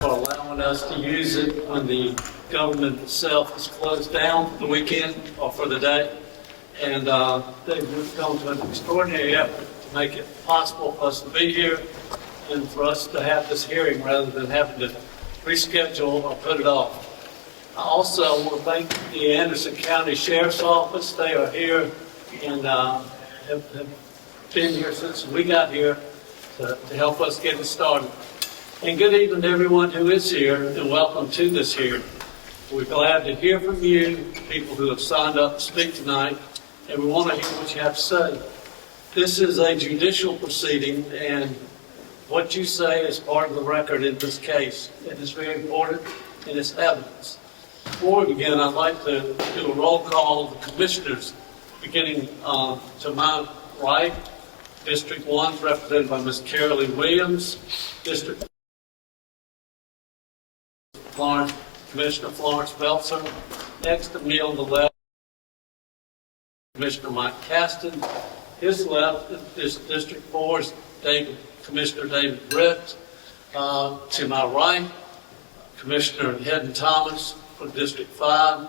for allowing us to use it when the government itself is closed down for the weekend or for the day. And they've gone to an extraordinary effort to make it possible for us to be here and for us to have this hearing rather than having to reschedule or put it off. I also want to thank the Anderson County Sheriff's Office. They are here and have been here since we got here to help us get it started. And good evening to everyone who is here, and welcome to this hearing. We're glad to hear from you, people who have signed up to speak tonight, and we want to hear what you have to say. This is a judicial proceeding, and what you say is part of the record in this case. It is very important, and it's evidence. Before we begin, I'd like to do a roll call of the commissioners, beginning to my right. District 1 is represented by Ms. Carolyn Williams. District Florence, Commissioner Florence Belzer. Next to me on the left, Commissioner Mike Caston. His left is District 4's Commissioner David Brett. To my right, Commissioner Hedden Thomas for District 5.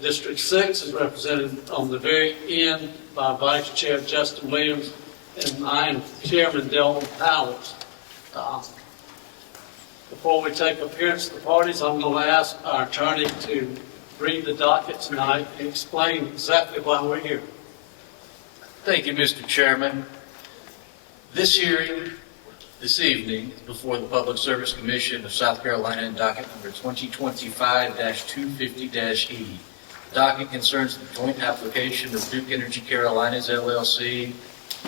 District 6 is represented on the very end by Vice Chair Justin Williams, and I am Chairman Delvin Powers. Before we take appearance of the parties, I'm going to ask our attorney to read the docket tonight and explain exactly why we're here. Thank you, Mr. Chairman. This hearing this evening is before the Public Service Commission of South Carolina in docket number 2025-250-E. The docket concerns the joint application of Duke Energy Carolinas, LLC,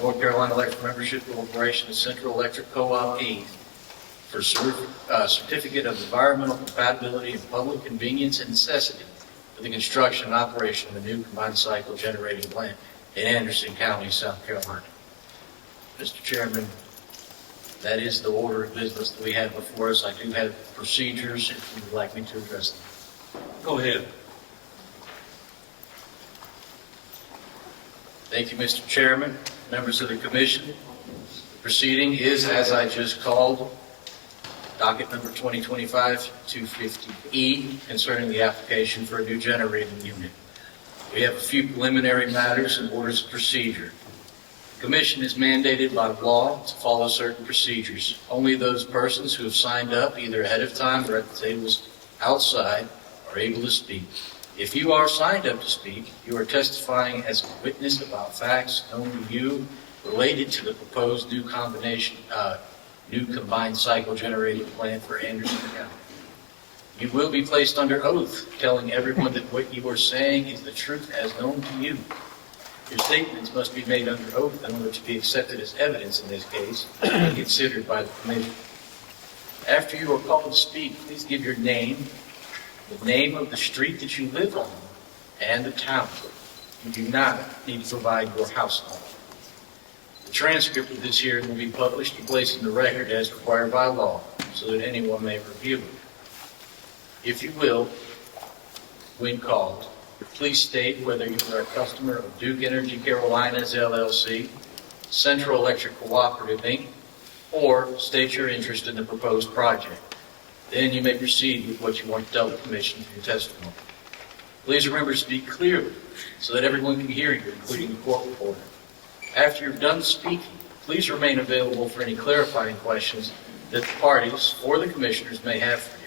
North Carolina Electric Membership Corporation, and Central Electric Co-op, Inc., for certificate of environmental compatibility and public convenience and necessity for the construction and operation of a new combined cycle generating plant in Anderson County, South Carolina. Mr. Chairman, that is the order of business that we have before us. I do have procedures if you would like me to address them. Go ahead. Thank you, Mr. Chairman. Members of the Commission, the proceeding is, as I just called, docket number 2025-250E, concerning the application for a new generating unit. We have a few preliminary matters and orders of procedure. The Commission is mandated by law to follow certain procedures. Only those persons who have signed up, either ahead of time or at the tables outside, are able to speak. If you are signed up to speak, you are testifying as a witness about facts known to you related to the proposed new combined cycle generating plant for Anderson County. You will be placed under oath, telling everyone that what you are saying is the truth as known to you. Your statements must be made under oath in order to be accepted as evidence in this case and considered by the Commission. After you are called to speak, please give your name, the name of the street that you live on, and the town. You do not need to provide your house number. The transcript of this hearing will be published and placed in the record as required by law so that anyone may review it. If you will, when called, please state whether you are a customer of Duke Energy Carolinas, LLC, Central Electric Cooperative, Inc., or state your interest in the proposed project. Then you may proceed with what you want to tell the Commission for your testimony. Please remember to speak clearly so that everyone can hear you, including the court reporter. After you're done speaking, please remain available for any clarifying questions that the parties or the commissioners may have for you.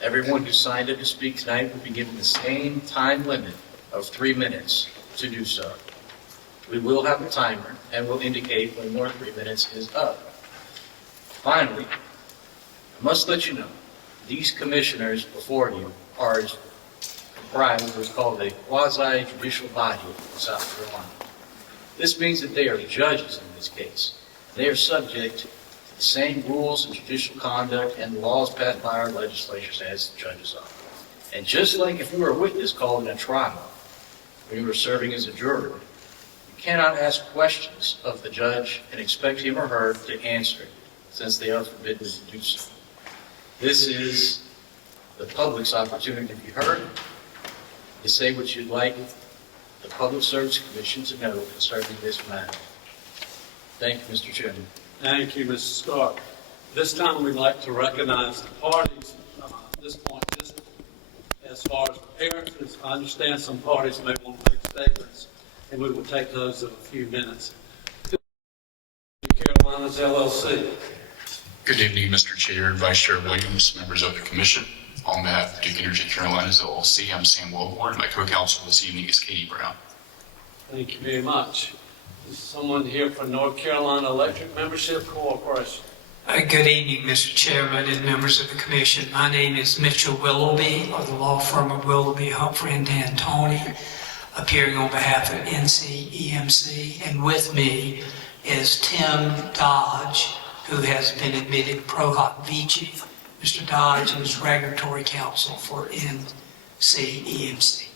Everyone who signed up to speak tonight will be given the same time limit of 3 minutes to do so. We will have a timer and will indicate when more 3 minutes is up. Finally, I must let you know, these commissioners before you are comprised of what's called a quasi-judicial body in South Carolina. This means that they are judges in this case. They are subject to the same rules of judicial conduct and laws passed by our legislatures as the judges are. And just like if you were a witness called in a trial, when you were serving as a juror, you cannot ask questions of the judge and expect him or her to answer it, since they are forbidden to do so. This is the public's opportunity to be heard, to say what you'd like the Public Service Commission to know concerning this matter. Thank you, Mr. Chairman. Thank you, Mr. Stark. This time, we'd like to recognize the parties. At this point, just as far as appearances, I understand some parties may want to make statements, and we will take those in a few minutes. Carolinas LLC. Good evening, Mr. Chair, Vice Chair Williams, members of the Commission. On behalf of Duke Energy Carolinas LLC, I'm Sam Wilborn. My co-counsel this evening is Katie Brown. Thank you very much. Is someone here for North Carolina Electric Membership Corporation? Good evening, Mr. Chairman and members of the Commission. My name is Mitchell Willoughby of the law firm of Willoughby, Humphrey and D'Antoni, appearing on behalf of NCEMC. And with me is Tim Dodge, who has been admitted pro hoc vice. Mr. Dodge is regulatory counsel for NCEMC.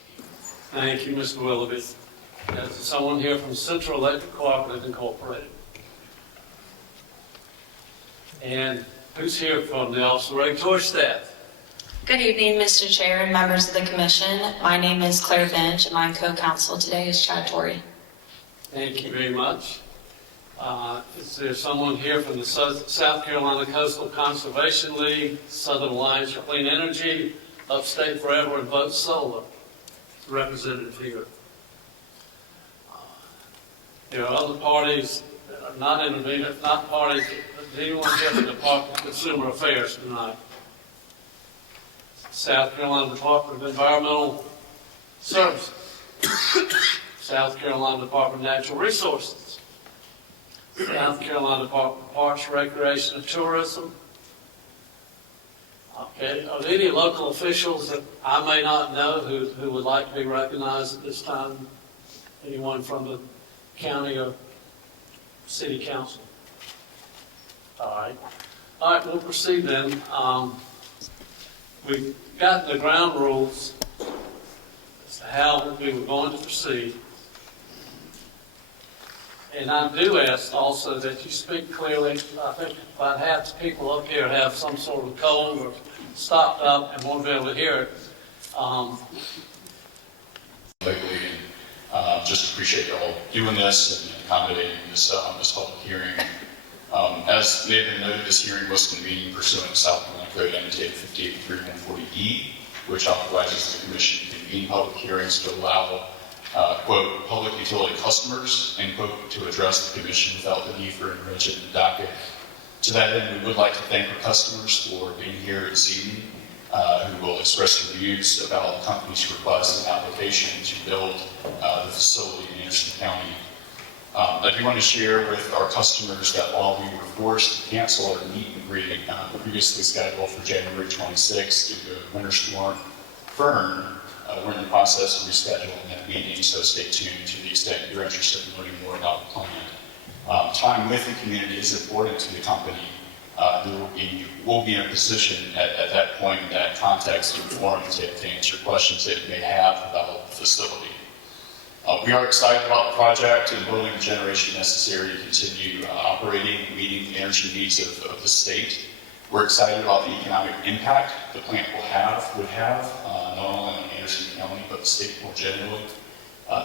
Thank you, Mr. Willoughby. Is someone here from Central Electric Cooperative Incorporated? And who's here from the Office of Regulatory Staff? Good evening, Mr. Chair and members of the Commission. My name is Claire Finch, and my co-counsel today is Chad Torrey. Thank you very much. Is there someone here from the South Carolina Coastal Conservation League, Southern Alliance for Clean Energy, Upstate Forever, and Vote Solar? Representative here. There are other parties that are not interveners, not parties. Does anyone here from the Department of Consumer Affairs tonight? South Carolina Department of Environmental Services. South Carolina Department of Natural Resources. South Carolina Department of Parks, Recreation, and Tourism. Okay, are there any local officials that I may not know who would like to be recognized at this time? Anyone from the county or city council? All right, we'll proceed then. We've got the ground rules as to how we were going to proceed. And I do ask also that you speak clearly. I think about half the people up here have some sort of cold or stopped up and won't be able to hear it. Lately, just appreciate y'all doing this and accommodating this public hearing. As may have been noted, this hearing was convened pursuant to South Carolina Code annotated 58.3.140E, which authorizes the Commission to convene public hearings to allow quote, public utility customers, end quote, to address the Commission without the need for an urgent docket. To that end, we would like to thank our customers for being here this evening, who will express their views about the company's request and application to build the facility in Anderson County. I do want to share with our customers that while we were forced to cancel our meet and greet previously scheduled for January 26th due to Winter Storm Fern, we're in the process of rescheduling that meeting, so stay tuned to the extent you're interested in learning more about the plan. Time with the community is important to the company. We'll be in a position at that point in that context to inform and to answer questions that you may have about the facility. We are excited about the project and building the generation necessary to continue operating and meeting the energy needs of the state. We're excited about the economic impact the plant would have, not only on Anderson County, but the state more generally.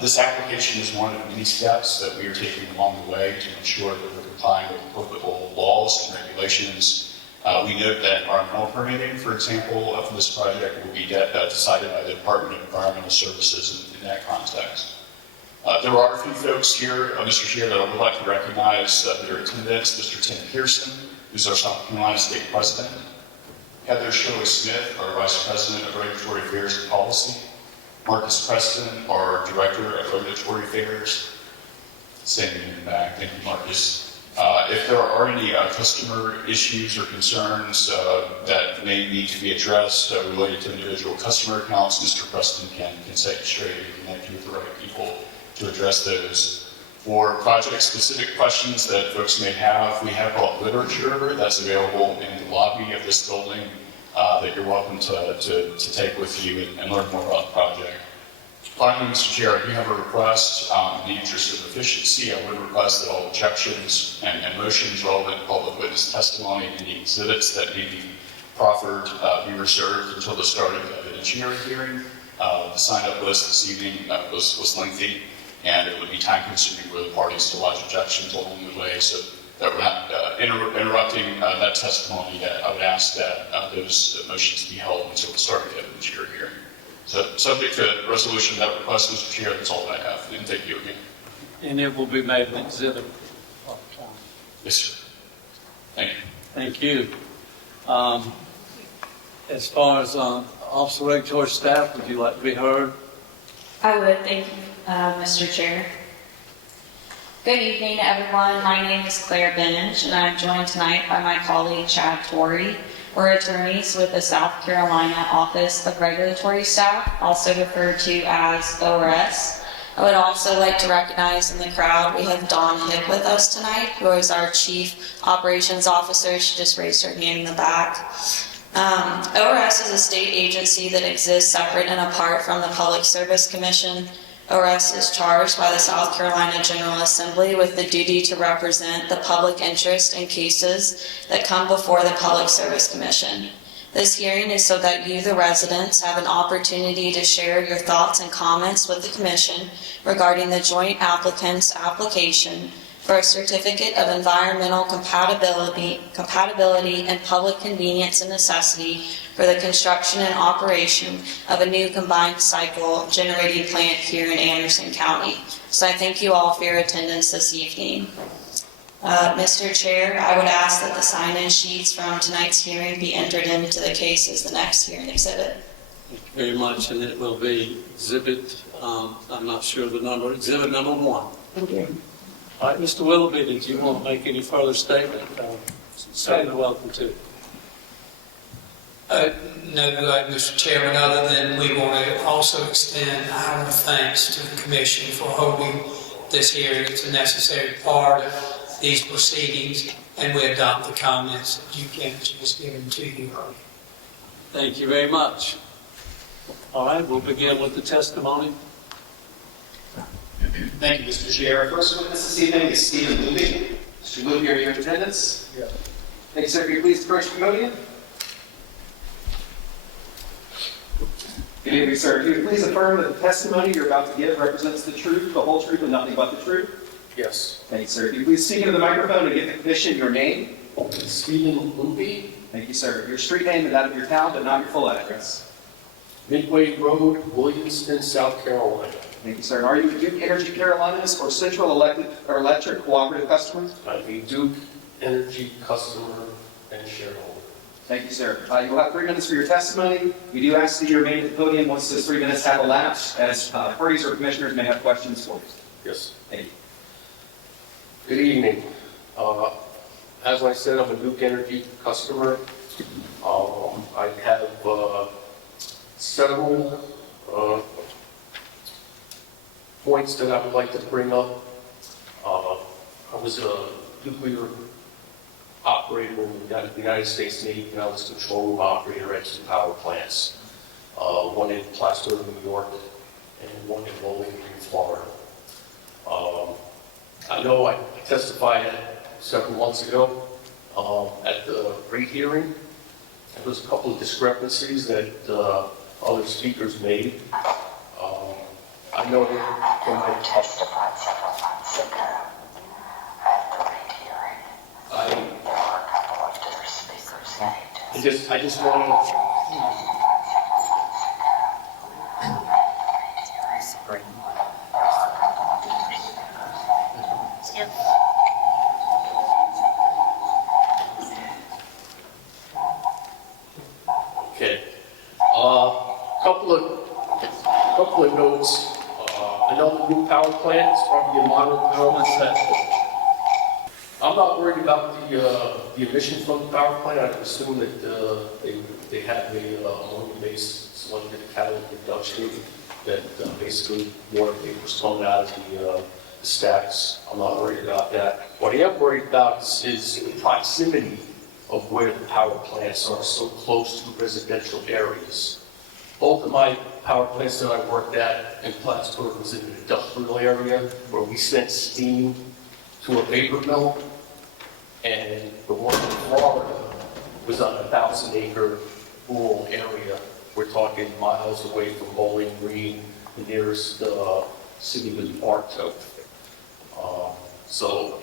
This application is one of many steps that we are taking along the way to ensure that we're complying with applicable laws and regulations. We note that environmental permitting, for example, for this project will be decided by the Department of Environmental Services in that context. There are a few folks here, Mr. Chair, that I would like to recognize their attendance. Mr. Tim Pearson, who's our South Carolina State President. Heather Shirley Smith, our Vice President of Regulatory Affairs and Policy. Marcus Preston, our Director of Regulatory Affairs. Standing in the back, thank you, Marcus. If there are any customer issues or concerns that may need to be addressed related to individual customer accounts, Mr. Preston can set you straight and connect you with the right people to address those. For project-specific questions that folks may have, we have brought literature that's available in the lobby of this building that you're welcome to take with you and learn more about the project. Finally, Mr. Chair, I do have a request. In the interest of efficiency, I would request that all objections and motions relevant to public witness testimony and the exhibits that may be proffered be reserved until the start of the evidentiary hearing. The sign-up list this evening was lengthy, and it would be time-consuming for the parties to lodge objections along the way. So that would have, interrupting that testimony, I would ask that those motions be held until the start of the evidentiary hearing. So subject to resolution of that request, Mr. Chair, that's all that I have, and thank you again. And it will be made an exhibit. Yes, sir. Thank you. Thank you. As far as Officer Regulatory Staff, would you like to be heard? I would, thank you, Mr. Chair. Good evening, everyone. My name is Claire Bench, and I'm joined tonight by my colleague Chad Torrey. We're attorneys with the South Carolina Office of Regulatory Staff, also referred to as ORS. I would also like to recognize in the crowd, we have Dawn Hick with us tonight, who is our Chief Operations Officer. She just raised her hand in the back. ORS is a state agency that exists separate and apart from the Public Service Commission. ORS is charged by the South Carolina General Assembly with the duty to represent the public interest in cases that come before the Public Service Commission. This hearing is so that you, the residents, have an opportunity to share your thoughts and comments with the Commission regarding the joint applicant's application for a certificate of environmental compatibility and public convenience and necessity for the construction and operation of a new combined cycle generating plant here in Anderson County. So I thank you all for your attendance this evening. Mr. Chair, I would ask that the sign-in sheets from tonight's hearing be entered into the case as the next hearing exhibit. Thank you very much, and it will be exhibit, I'm not sure the number, exhibit number 1. Thank you. All right, Mr. Willoughby, did you want to make any further statement? Certainly welcome to. No, Mr. Chairman, other than we want to also extend our thanks to the Commission for holding this hearing. It's a necessary part of these proceedings, and we adopt the comments that you can just given to you. Thank you very much. All right, we'll begin with the testimony. Thank you, Mr. Chair. Our first witness this evening is Stephen Luby. Mr. Luby, are you in attendance? Yeah. Thank you, sir. Can you please approach the podium? Good evening, sir. Can you please affirm that the testimony you're about to give represents the truth, the whole truth, and nothing but the truth? Yes. Thank you, sir. Can you please speak into the microphone and give the commission your name? Stephen Luby, Thank you, sir. Your street name and that of your town, but not your full address. Midway Road, Williamston, South Carolina. Thank you, sir. And are you a Duke Energy Carolinas or Central Electric Cooperative customer? I'm a Duke Energy customer and shareholder. Thank you, sir. You'll have 3 minutes for your testimony. We do ask that you remain at the podium once those 3 minutes have elapsed, as parties or commissioners may have questions for you. Yes. Thank you. Good evening. As I said, I'm a Duke Energy customer. I have several points that I would like to bring up. I was a nuclear operator in the United States Navy, and I was a control room operator at 2 power plants, one in Plattsburgh, New York, and one in Bowling Green, Florida. I know I testified several months ago at the rate hearing. There was a couple of discrepancies that other speakers made. I know from my Testified several months ago at the rate hearing. There were a couple of different speakers named. I just wanted to. Okay. Couple of notes. I know the new power plant is probably a modern power plant. I'm not worried about the emissions from the power plant. I assume that they have a ammonia-based selective catalytic reduction that basically water vapor is coming out of the stacks. I'm not worried about that. What I am worried about is the proximity of where the power plants are so close to residential areas. Both of my power plants that I worked at in Plattsburgh was in an industrial area where we sent steam to a paper mill, and the one in Florida was on a 1,000-acre rural area. We're talking miles away from Bowling Green, the nearest city was Bartow. So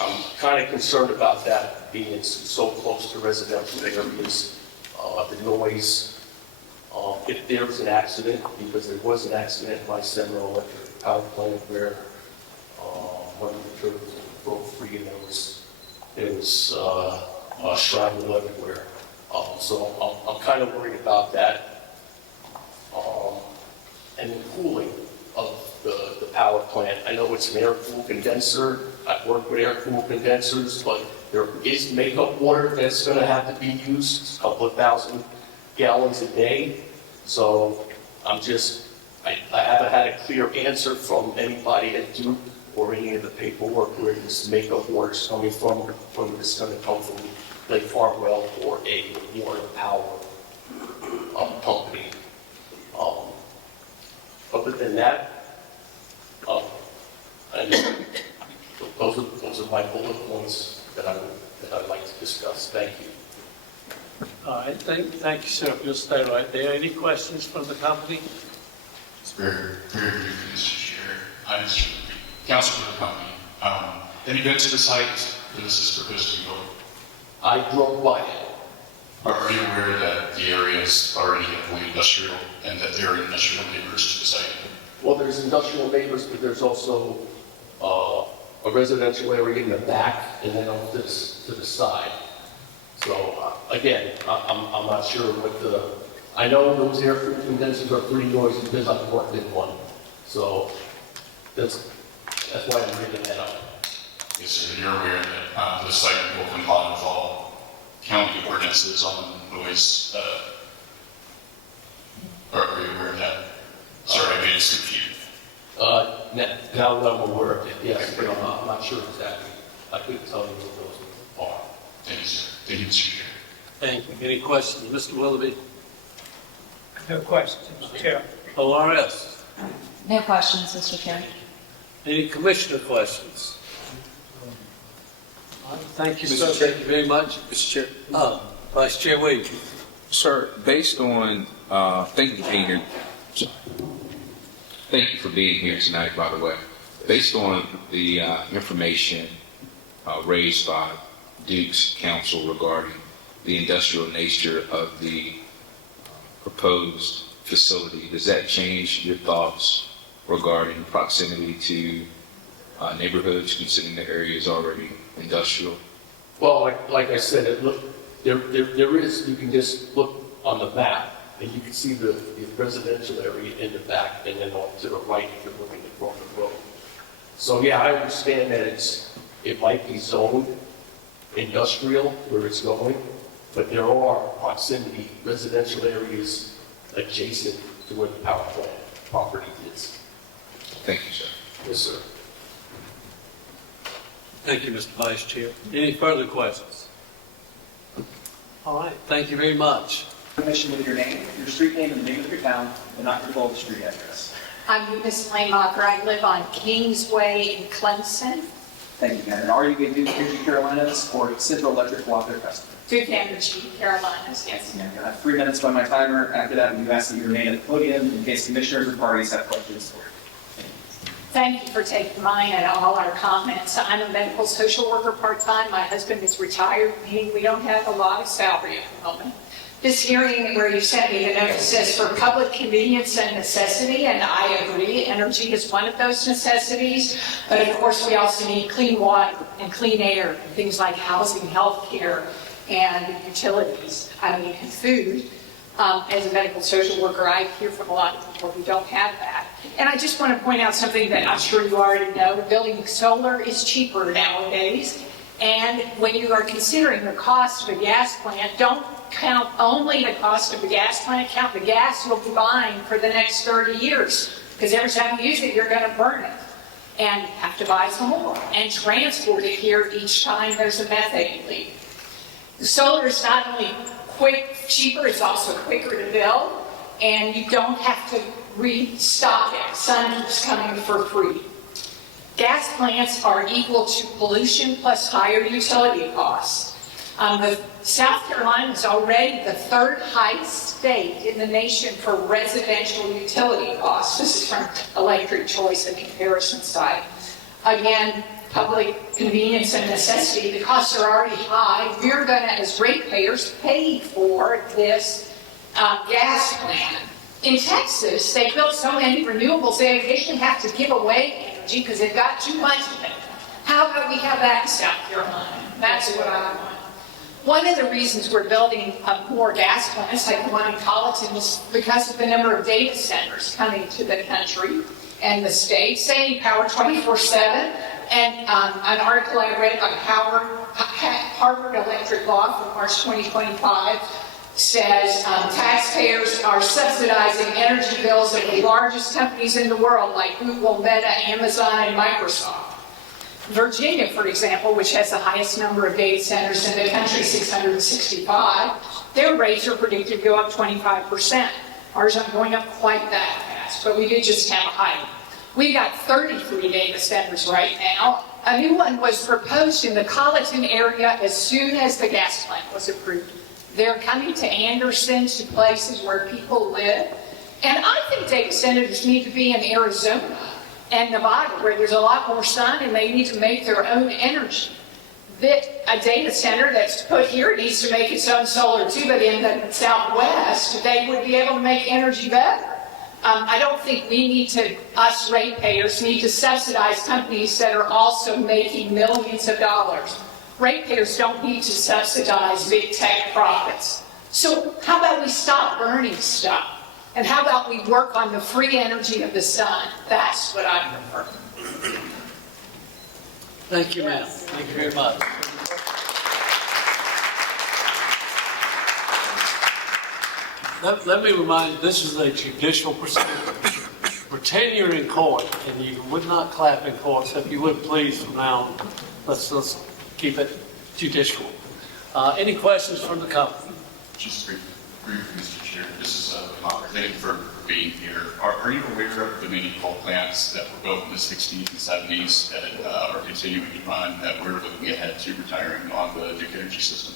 I'm kind of concerned about that being so close to residential areas, the noise. If there was an accident, because there was an accident in my Seminole Electric power plant where one of the turbines broke free and there was shrapnel everywhere. So I'm kind of worried about that. And the cooling of the power plant. I know it's an air-cooled condenser. I've worked with air-cooled condensers, but there is makeup water that's going to have to be used, a couple of thousand gallons a day. So I haven't had a clear answer from anybody at Duke or any of the paperwork where this makeup water is coming from, whether it's going to come from Lake Farwell or a water power company. Other than that, those are my bullet points that I'd like to discuss. Thank you. All right, thank you, sir. You'll stay right there. Any questions from the company? It's very, very brief, Mr. Chair. I'm counsel for the company. Have you been to the site where this is proposed to go? I drove by it. Are you aware that the area is already heavily industrial and that there are industrial neighbors to the site? Well, there's industrial neighbors, but there's also a residential area in the back and then on this to the side. So again, I'm not sure what I know those air-cooled condensers are pretty noisy because I've worked in one. So that's why I'm bringing that up. Yes, sir. You're aware that the site will comply with all county ordinances on noise. Are you aware of that? Sorry, I made it confused. Now that I'm aware of it, yes, but I'm not sure exactly. I couldn't tell you what those are. Thank you, sir. Thank you, Mr. Chair. Thank you. Any questions? Mr. Willoughby? No questions, Mr. Chair. ORS? No questions, Mr. Chair. Any commissioner questions? All right, thank you, Mr. sir. Chair. Thank you very much. Mr. Chair. Vice Chair Wade. Sir, based on, thank you for being here. Thank you for being here tonight, by the way. Based on the information raised by Duke's counsel regarding the industrial nature of the proposed facility, does that change your thoughts regarding proximity to neighborhoods, considering the area is already industrial? Well, like I said, there is, you can just look on the map and you can see the residential area in the back and then off to the right if you're looking across the road. So yeah, I understand that it might be zoned industrial where it's going, but there are proximity residential areas adjacent to where the power plant property is. Thank you, sir. Yes, sir. Thank you, Mr. Vice Chair. Any further questions? All right, thank you very much. Permission with your name, your street name, and the name of your town, and not your full street address. I'm Miss Laymacher. I live on Kingsway in Clemson. Thank you, Ken. And are you going to do Energy Carolinas or Central Electric block their customer? Duke Energy, Carolinas, yes. Yeah, I have 3 minutes by my timer. After that, we do ask that you remain at the podium in case commissioners or parties have questions for you. Thank you for taking mine and all our comments. I'm a medical social worker part-time. My husband is retired, meaning we don't have a lot of salary at the moment. This hearing where you sent me the notice says for public convenience and necessity, and I agree, energy is one of those necessities. But of course, we also need clean water and clean air, things like housing, health care, and utilities, and food. As a medical social worker, I hear from a lot of people who don't have that. And I just want to point out something that I'm sure you already know. Building solar is cheaper nowadays. And when you are considering the cost of a gas plant, don't count only the cost of the gas plant, count the gas you'll be buying for the next 30 years. Because every time you use it, you're going to burn it and have to buy some more and transport it here each time there's a methane leak. The solar is not only cheaper, it's also quicker to build, and you don't have to restock it. Sun keeps coming for free. Gas plants are equal to pollution plus higher utility costs. South Carolina is already the third highest state in the nation for residential utility costs. This is from Electric Choice, a comparison site. Again, public convenience and necessity, the costs are already high. We're going to, as ratepayers, pay for this gas plant. In Texas, they built so many renewables, they shouldn't have to give away energy because they've got too much of it. How about we have that in South Carolina? That's what I want. One of the reasons we're building more gas plants, like the one in Colleton, is because of the number of data centers coming to the country and the state, saying power 24/7. And an article I read by Harvard Electric Law from March 2025 says taxpayers are subsidizing energy bills of the largest companies in the world, like Google, Meta, Amazon, and Microsoft. Virginia, for example, which has the highest number of data centers in the country, 665, their rates are predicted to go up 25%. Ours aren't going up quite that fast, but we did just have a hike. We've got 33 data centers right now. A new one was proposed in the Colleton area as soon as the gas plant was approved. They're coming to Anderson, to places where people live. And I think data centers need to be in Arizona and Nevada, where there's a lot more sun and they need to make their own energy. A data center that's put here needs to make its own solar too, but in the Southwest, they would be able to make energy better. I don't think we need to, us ratepayers, need to subsidize companies that are also making millions of dollars. Ratepayers don't need to subsidize big tech profits. So how about we stop burning stuff? And how about we work on the free energy of the sun? That's what I prefer. Thank you, ma'am. Thank you very much. Let me remind you, this is a judicial procedure. Pretend you're in court and you would not clap in court, so if you would please from now on, let's keep it judicial. Any questions from the company? Just brief, Mr. Chair. This is thank you for being here. Are you aware of the many coal plants that were built in the 60s and 70s that are continuing to run, that we're looking ahead to retiring on the Duke Energy system?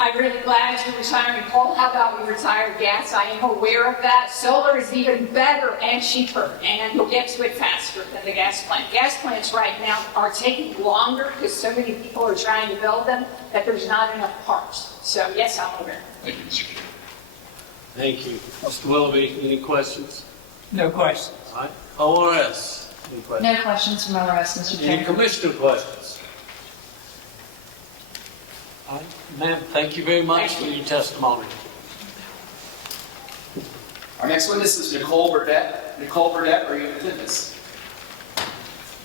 I'm really glad you're retiring coal. How about we retire gas? I am aware of that. Solar is even better and cheaper, and you'll get to it faster than the gas plant. Gas plants right now are taking longer because so many people are trying to build them that there's not enough parts. So yes, I'm aware. Thank you, Mr. Chair. Thank you. Mr. Willoughby, any questions? No questions. All right. ORS, any questions? No questions from ORS, Mr. Any Chair. commissioner questions? All right. Ma'am, thank you very much for your testimony. Our next witness is Nicole Burdett. Nicole Burdett, are you in attendance?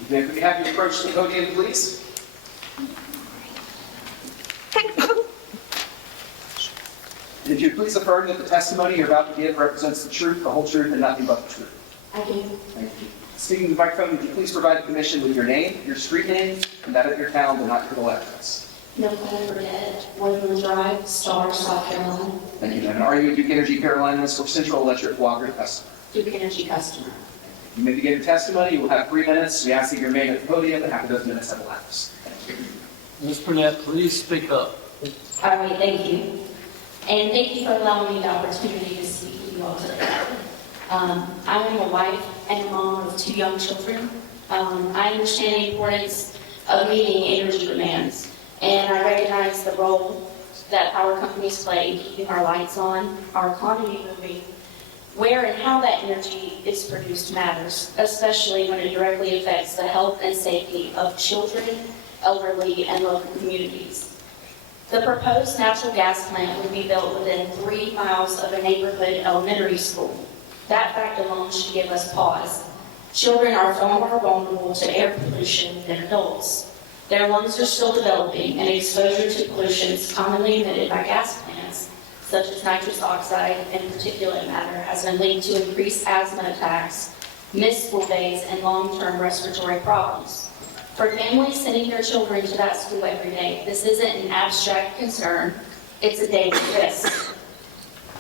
Could we have you approach the podium, please? If you please affirm that the testimony you're about to give represents the truth, the whole truth, and nothing but the truth. I do. Thank you. Speaking to the microphone, would you please provide the commission with your name, your street name, and that of your town, but not your full address? Nicole Burdett, Woodland Drive, Star, South Carolina. Thank you, and are you a Duke Energy Carolinas or Central Electric Cooperative customer? Duke Energy customer. You may begin your testimony. You will have 3 minutes. We ask that you remain at the podium and after those minutes have elapsed. Thank you. Ms. Burnett, please speak up. All right, thank you. And thank you for allowing me the opportunity to speak with you all today. I am a wife and a mom of 2 young children. I understand the importance of meeting energy demands, and I recognize the role that power companies play in keeping our lights on, our economy moving. Where and how that energy is produced matters, especially when it directly affects the health and safety of children, elderly, and local communities. The proposed natural gas plant would be built within 3 miles of a neighborhood elementary school. That fact alone should give us pause. Children are far more vulnerable to air pollution than adults. Their lungs are still developing, and exposure to pollutants commonly emitted by gas plants, such as nitrous oxide and particulate matter, has been linked to increased asthma attacks, missed school days, and long-term respiratory problems. For families sending their children to that school every day, this isn't an abstract concern, it's a daily risk.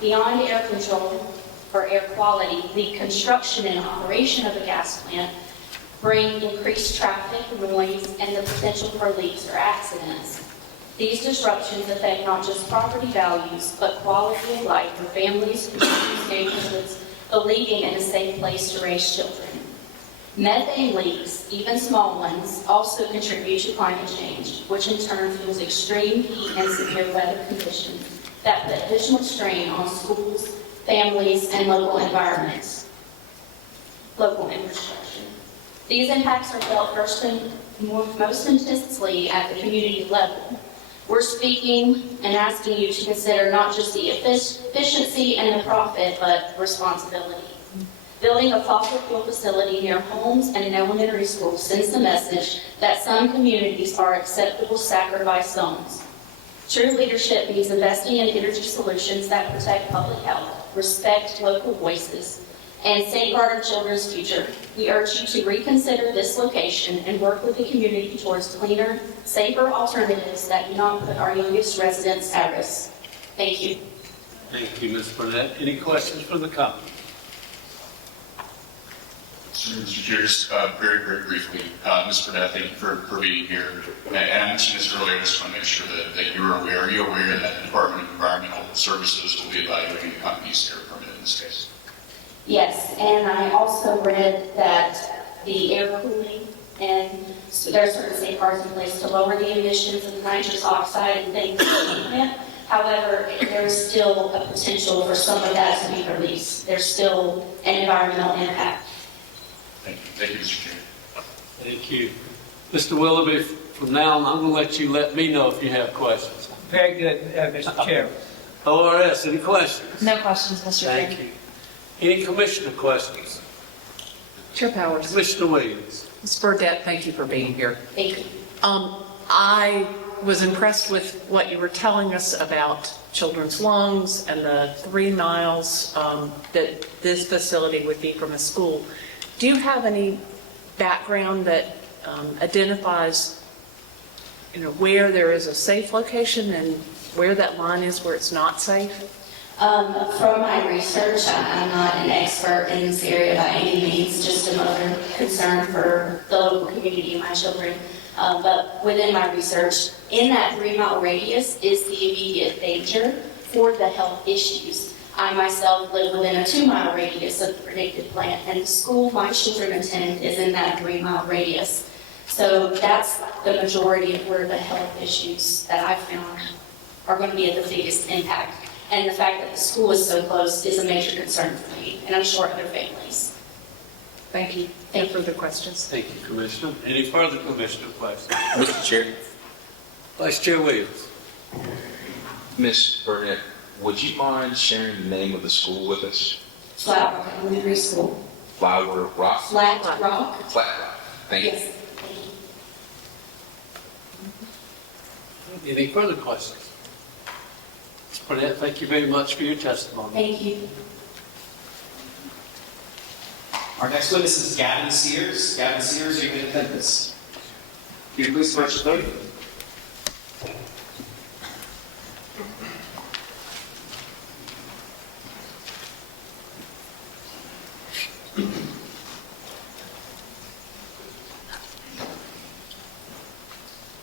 Beyond air control or air quality, the construction and operation of a gas plant bring increased traffic, noise, and the potential for leaks or accidents. These disruptions affect not just property values, but quality of life for families, communities, neighborhoods, believing in a safe place to raise children. Methane leaks, even small ones, also contribute to climate change, which in turn fuels extreme heat and severe weather conditions that put additional strain on schools, families, and local environments, local infrastructure. These impacts are felt most intensely at the community level. We're speaking and asking you to consider not just the efficiency and the profit, but responsibility. Building a fossil fuel facility near homes and an elementary school sends the message that some communities are acceptable sacrifice zones. True leadership means investing in energy solutions that protect public health, respect local voices, and safeguard our children's future. We urge you to reconsider this location and work with the community towards cleaner, safer alternatives that do not put our youngest residents at risk. Thank you. Thank you, Ms. Burnett. Any questions from the company? Mr. Chair, just very, very briefly, Ms. Burnett, thank you for being here. And I mentioned this earlier, I just want to make sure that you're aware. Are you aware that the Department of Environmental Services will be evaluating the company's air permit in this case? Yes, and I also read that the air cooling, and so there are certain safeguards in place to lower the emissions of nitrous oxide and things like that. However, there's still a potential for some of that to be released. There's still an environmental impact. Thank you. Thank you, Mr. Chair. Thank you. Mr. Willoughby, from now on, I'm going to let you let me know if you have questions. Very good, Mr. Chair. ORS, any questions? No questions, Mr. Chair. Thank you. Any commissioner questions? Chair Powers. Commissioner Williams. Ms. Burdett, thank you for being here. Thank you. I was impressed with what you were telling us about children's lungs and the 3 miles that this facility would be from a school. Do you have any background that identifies, where there is a safe location and where that line is where it's not safe? From my research, I'm not an expert in this area by any means, just a mother concerned for the local community and my children. But within my research, in that 3-mile radius is the immediate danger for the health issues. I myself live within a 2-mile radius of the predicted plant, and the school my children attend is in that 3-mile radius. So that's the majority of where the health issues that I've found are going to be at the biggest impact. And the fact that the school is so close is a major concern for me, and I'm sure other families. Thank you. No further questions. Thank you, Commissioner. Any further commissioner questions? Mr. Chair, Vice Chair Williams. Ms. Burnett, would you mind sharing the name of the school with us? Flat Rock Elementary School. Flower Rock? Flat Rock. Flat Rock. Thank you. Yes. Thank you. Any further questions? Ms. Burnett, thank you very much for your testimony. Thank you. Our next witness is Gavin Sears. Gavin Sears, are you in attendance? Can you please swear to vote?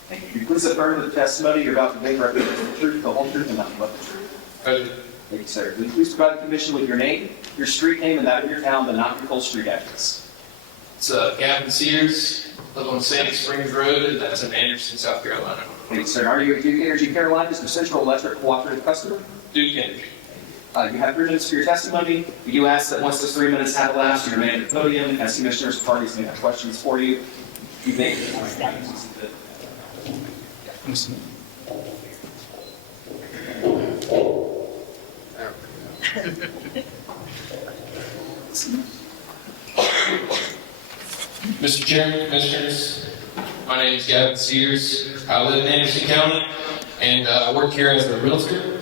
Thank you. Please affirm that the testimony you're about to make represents the truth, the whole truth, and nothing but the truth. Thank you, sir. Will you please provide the commission with your name, your street name, and that of your town, but not your full street address? It's Gavin Sears, live on Sandy Springs Road, and that's in Anderson, South Carolina. Thank you, sir. Are you a Duke Energy Carolinas or Central Electric Cooperative customer? Duke Energy. You have 3 minutes for your testimony. We do ask that once those 3 minutes have elapsed, you remain at the podium, as commissioners and parties may have questions for you. You may. Mr. Chairman, Commissioners, my name is Gavin Sears. I live in Anderson County, and I work here as a realtor.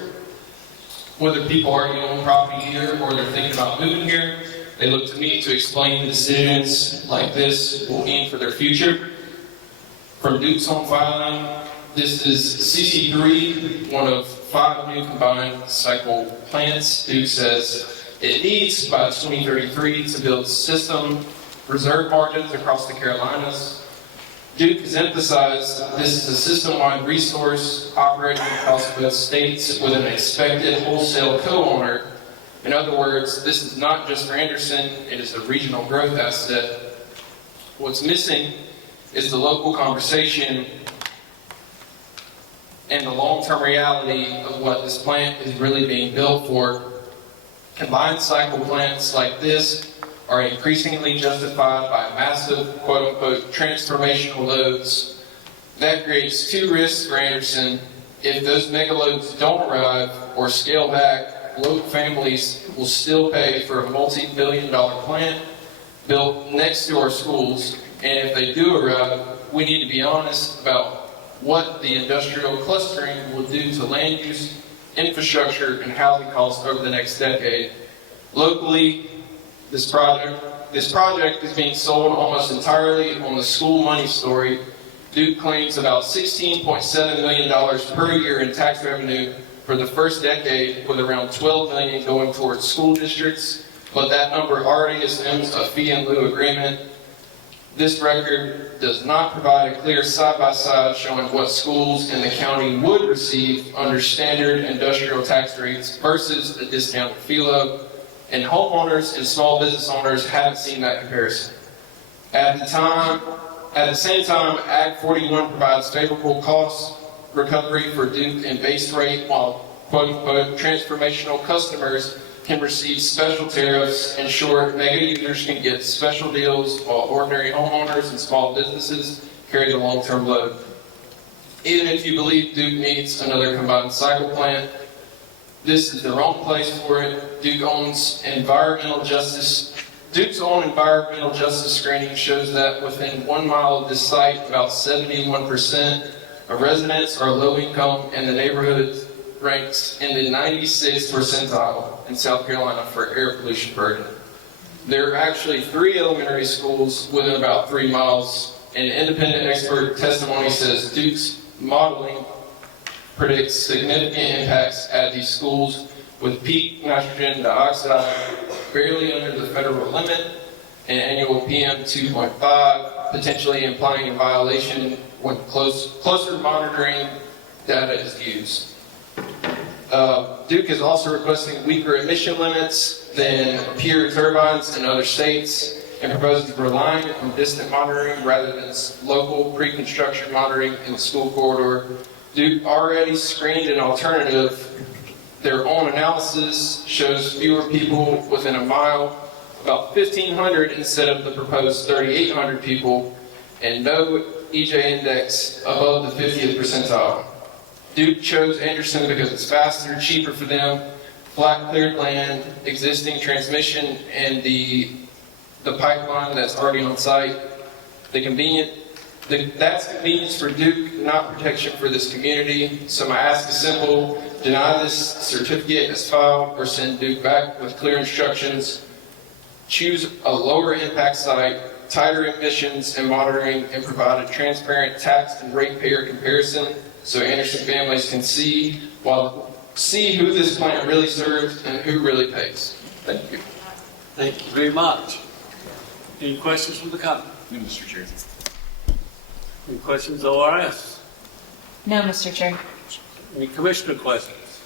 Whether people already own property here or they're thinking about moving here, they look to me to explain decisions like this will mean for their future. From Duke's home filing, this is CC3, one of 5 new combined cycle plants. Duke says it needs by 2033 to build system reserve margins across the Carolinas. Duke has emphasized this is a system-wide resource operating across both states with an expected wholesale co-owner. In other words, this is not just for Anderson, it is a regional growth asset. What's missing is the local conversation and the long-term reality of what this plant is really being built for. Combined cycle plants like this are increasingly justified by massive, quote-unquote, transformational loads. That creates two risks for Anderson. If those mega loads don't arrive or scale back, local families will still pay for a multi-billion-dollar plant built next to our schools. And if they do arrive, we need to be honest about what the industrial clustering will do to land use, infrastructure, and housing costs over the next decade. Locally, this project is being sold almost entirely on the school money story. Duke claims about $16.7 million per year in tax revenue for the first decade, with around $12 million going towards school districts, but that number already assumes a fee in lieu agreement. This record does not provide a clear side-by-side showing what schools in the county would receive under standard industrial tax rates versus a discounted FILO, and homeowners and small business owners haven't seen that comparison. At the same time, Ag 41 provides favorable cost recovery for Duke and base rate, while quote-unquote transformational customers can receive special tariffs. In short, mega users can get special deals while ordinary homeowners and small businesses carry the long-term load. Even if you believe Duke needs another combined cycle plant, this is the wrong place for it. Duke's own environmental justice screening shows that within 1 mile of this site, about 71% of residents are low income, and the neighborhood ranks in the 96th percentile in South Carolina for air pollution burden. There are actually 3 elementary schools within about 3 miles, and independent expert testimony says Duke's modeling predicts significant impacts at these schools, with peak nitrogen dioxide barely under the federal limit and annual PM 2.5, potentially implying a violation when closer monitoring data is used. Duke is also requesting weaker emission limits than peer turbines in other states, and proposes relying on distant monitoring rather than local pre-construction monitoring in the school corridor. Duke already screened an alternative. Their own analysis shows fewer people within a mile, about 1,500 instead of the proposed 3,800 people, and no EJ index above the 50th percentile. Duke chose Anderson because it's faster, cheaper for them, flat cleared land, existing transmission, and the pipeline that's already on site. That's convenience for Duke, not protection for this community. So my ask is simple: deny this certificate as filed, or send Duke back with clear instructions. Choose a lower impact site, tighter emissions and monitoring, and provide a transparent tax and ratepayer comparison so Anderson families can see who this plant really serves and who really pays. Thank you. Thank you very much. Any questions from the company? No, Mr. Chair. Any questions of ORS? No, Mr. Chair. Any commissioner questions?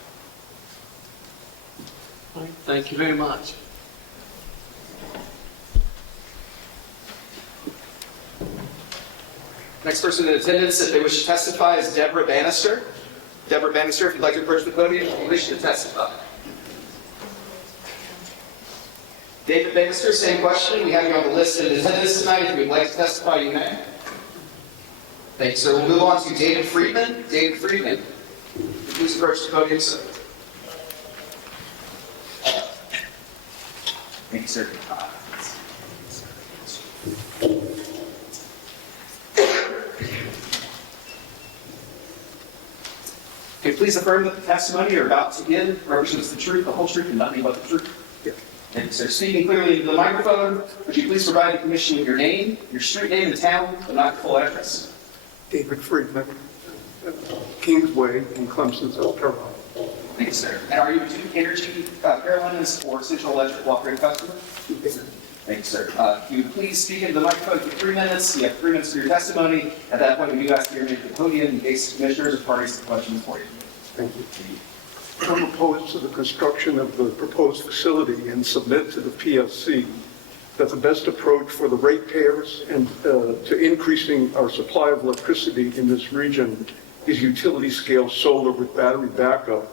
All right, thank you very much. Next person in attendance, if they wish to testify, is Deborah Bannister. Deborah Bannister, if you'd like to approach the podium, if you wish to testify. David Bannister, same question. We have you on the list in attendance tonight. If you'd like to testify, you may. Thanks, sir. We'll move on to David Friedman. David Friedman, please approach the podium, sir. Thank you, sir. Okay, please affirm that the testimony you're about to give represents the truth, the whole truth, and nothing but the truth. Yeah. Thank you, sir. Speaking clearly into the microphone, would you please provide the commission with your name, your street name and town, but not your full address? David Friedman, Kingsway in Clemson, South Carolina. Thank you, sir. And are you a Duke Energy Carolinas or Central Electric cooperative customer? Thank you, sir. If you would please speak into the microphone for 3 minutes. You have 3 minutes for your testimony. At that point, we do ask you to make the podium in case commissioners or parties have questions for you. Thank you. I'm opposed to the construction of the proposed facility and submit to the PSC that the best approach for the ratepayers and to increasing our supply of electricity in this region is utility-scale solar with battery backup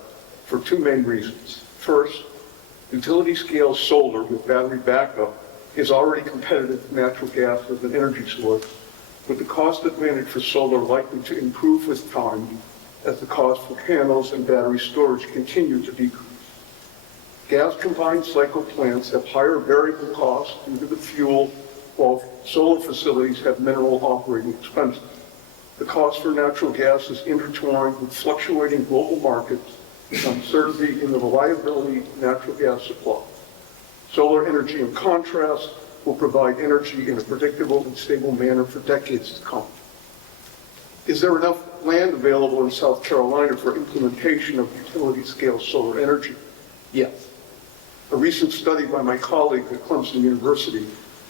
for two main reasons. First, utility-scale solar with battery backup is already competitive with natural gas as an energy source, with the cost advantage for solar likely to improve with time as the cost for panels and battery storage continue to decrease. Gas combined cycle plants have higher variable costs due to the fuel, while solar facilities have minimal operating expenses. The cost for natural gas is intertwined with fluctuating global markets and uncertainty in the reliability of natural gas supply. Solar energy, in contrast, will provide energy in a predictable and stable manner for decades to come. Is there enough land available in South Carolina for implementation of utility-scale solar energy? Yes. A recent study by my colleague at Clemson University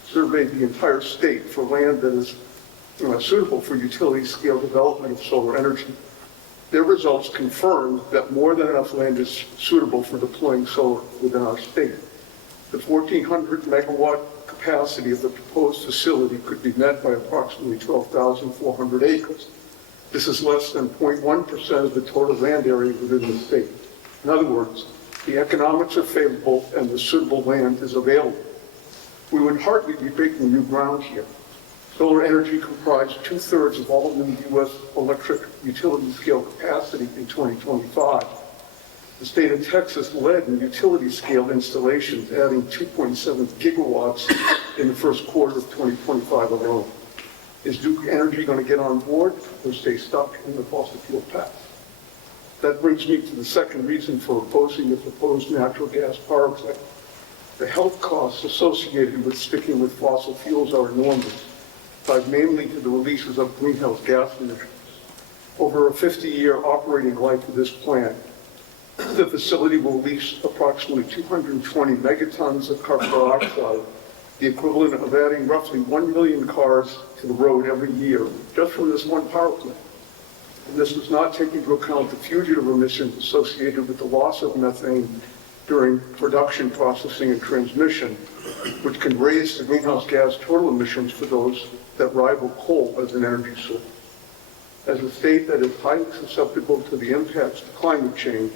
surveyed the entire state for land that is suitable for utility-scale development of solar energy. Their results confirmed that more than enough land is suitable for deploying solar within our state. The 1,400 megawatt capacity of the proposed facility could be met by approximately 12,400 acres. This is less than 0.1% of the total land area within the state. In other words, the economics are favorable and the suitable land is available. We would hardly be breaking new ground here. Solar energy comprised 2/3 of all new U.S. electric utility scale capacity in 2025. The state of Texas led in utility scale installations, adding 2.7 gigawatts in the first quarter of 2025 alone. Is Duke Energy going to get on board or stay stuck in the fossil fuel path? That brings me to the second reason for opposing the proposed natural gas power plant. The health costs associated with sticking with fossil fuels are enormous, tied mainly to the releases of greenhouse gas emissions. Over a 50-year operating life of this plant, the facility will release approximately 220 megatons of carbon dioxide, the equivalent of adding roughly 1 million cars to the road every year, just from this one power plant. And this does not take into account the fugitive emissions associated with the loss of methane during production, processing, and transmission, which can raise the greenhouse gas total emissions for those that rival coal as an energy source. As a state that is highly susceptible to the impacts of climate change,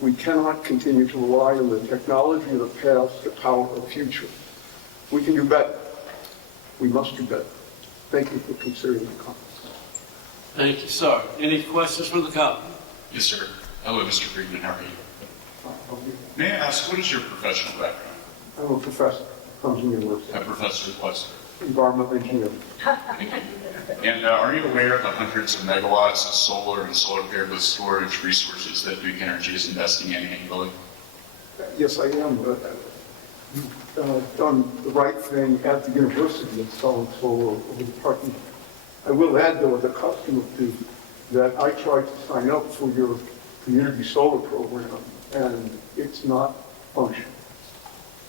we cannot continue to rely on the technology of the past to power our future. We can do better. We must do better. Thank you for considering the comments. Thank you, sir. Any questions from the company? Yes, sir. Hello, Mr. Friedman. How are you? May I ask, what is your professional background? I'm a professor at Clemson University. A professor of what, sir? Environmental engineering. Thank you. And are you aware of the hundreds of megawatts of solar and solar paired with storage resources that Duke Energy is investing in annually? Yes, I am. You've done the right thing at the university installing solar over the parking lot. I will add, though, as a customer fee, that I tried to sign up for your community solar program, and it's not functioning.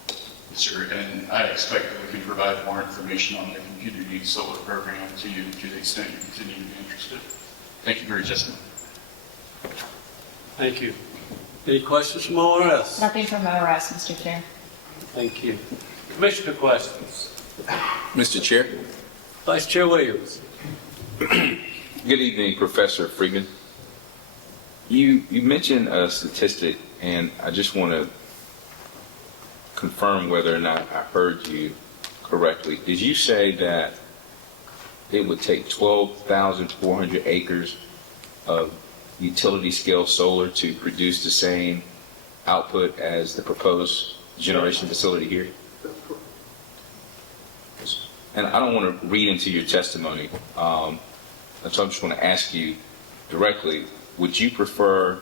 Yes, sir. And I expect that we can provide more information on the community solar program to you to the extent you continue to be interested. Thank you for your testimony. Thank you. Any questions from ORS? Nothing from ORS, Mr. Chair. Thank you. Commissioner questions? Mr. Chair. Vice Chair Williams. Good evening, Professor Friedman. You mentioned a statistic, and I just want to confirm whether or not I heard you correctly. Did you say that it would take 12,400 acres of utility-scale solar to produce the same output as the proposed generation facility here? And I don't want to read into your testimony, so I'm just going to ask you directly, would you prefer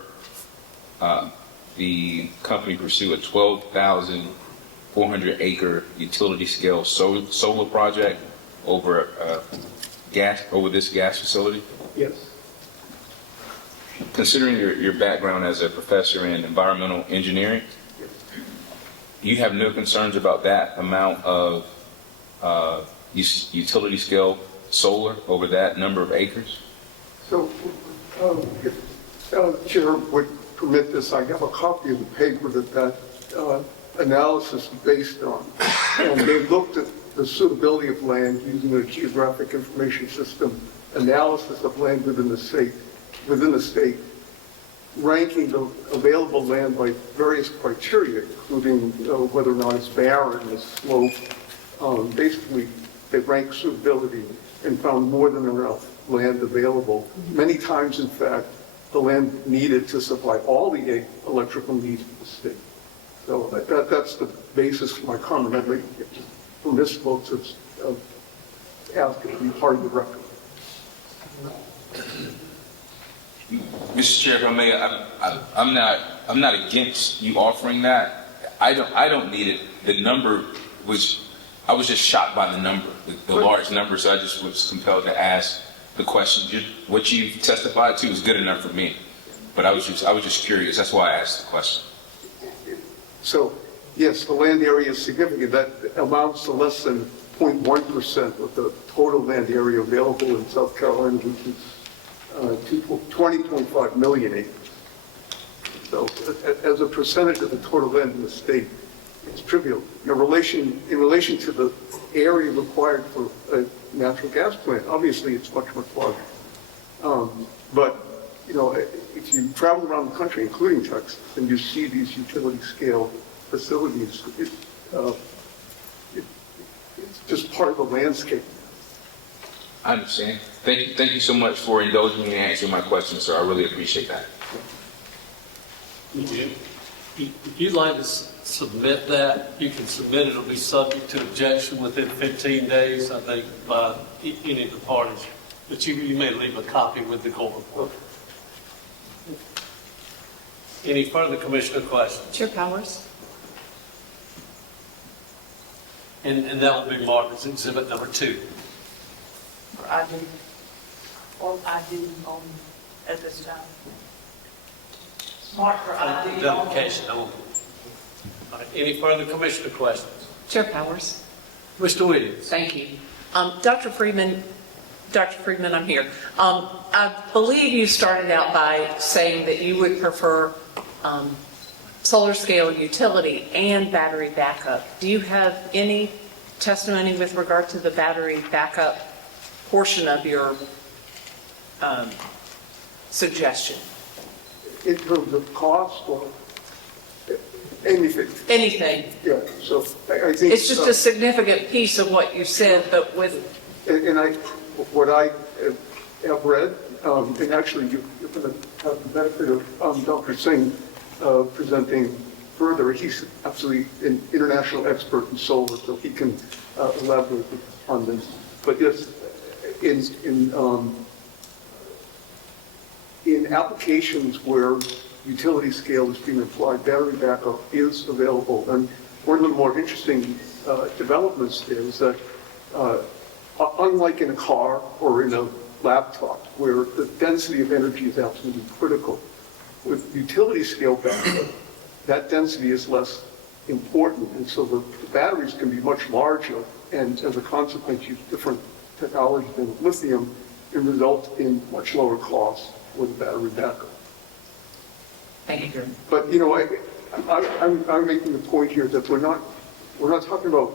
the company pursue a 12,400 acre utility scale solar project over this gas facility? Yes. Considering your background as a professor in environmental engineering, you have no concerns about that amount of utility scale solar over that number of acres? So, if the chair would permit this, I have a copy of the paper that analysis is based on. And they looked at the suitability of land using a geographic information system analysis of land within the state, ranking the available land by various criteria, including whether or not it's barren, it's slope. Basically, they ranked suitability and found more than enough land available. Many times, in fact, the land needed to supply all the electrical needs of the state. So that's the basis for my comment. I'd like to get from this vote to ask it to be part of the record. Mr. Chair, if I may, I'm not against you offering that. I don't need it. The number I was just shocked by the number, the large number, so I just was compelled to ask the question. What you testified to is good enough for me, but I was just curious. That's why I asked the question. So, yes, the land area is significant. That amounts to less than 0.1% of the total land area available in South Carolina, which is 20.5 million acres. So, as a percentage of the total land in the state, it's trivial. In relation to the area required for a natural gas plant, obviously it's much, much larger. But, you know, if you travel around the country, including Texas, and you see these utility scale facilities, it's just part of the landscape. I understand. Thank you so much for indulging me and answering my question, sir. I really appreciate that. If you'd like to submit that, you can submit it. It'll be subject to objection within 15 days, I think, by any of the parties. But you may leave a copy with the court report. Any further commissioner questions? Chair Powers? And that will be marked as exhibit number 2. I do at this time. Mark for ID. Identification only. All right, any further commissioner questions? Chair Powers? Mr. Williams. Thank you. Dr. Friedman, I'm here. I believe you started out by saying that you would prefer solar scale utility and battery backup. Do you have any testimony with regard to the battery backup portion of your suggestion? In terms of cost or anything? Anything. Yeah, so I think... It's just a significant piece of what you said, but with... And what I have read, and actually you're going to have the benefit of Dr. Singh presenting further. He's absolutely an international expert in solar, so he can elaborate on this. But yes, in applications where utility scale is being applied, battery backup is available. And one of the more interesting developments is that unlike in a car or in a laptop, where the density of energy is absolutely critical, with utility scale backup, that density is less important. And so the batteries can be much larger, and as a consequence, use different technology than lithium, and result in much lower costs for the battery backup. Thank you. But, you know, I'm making the point here that we're not talking about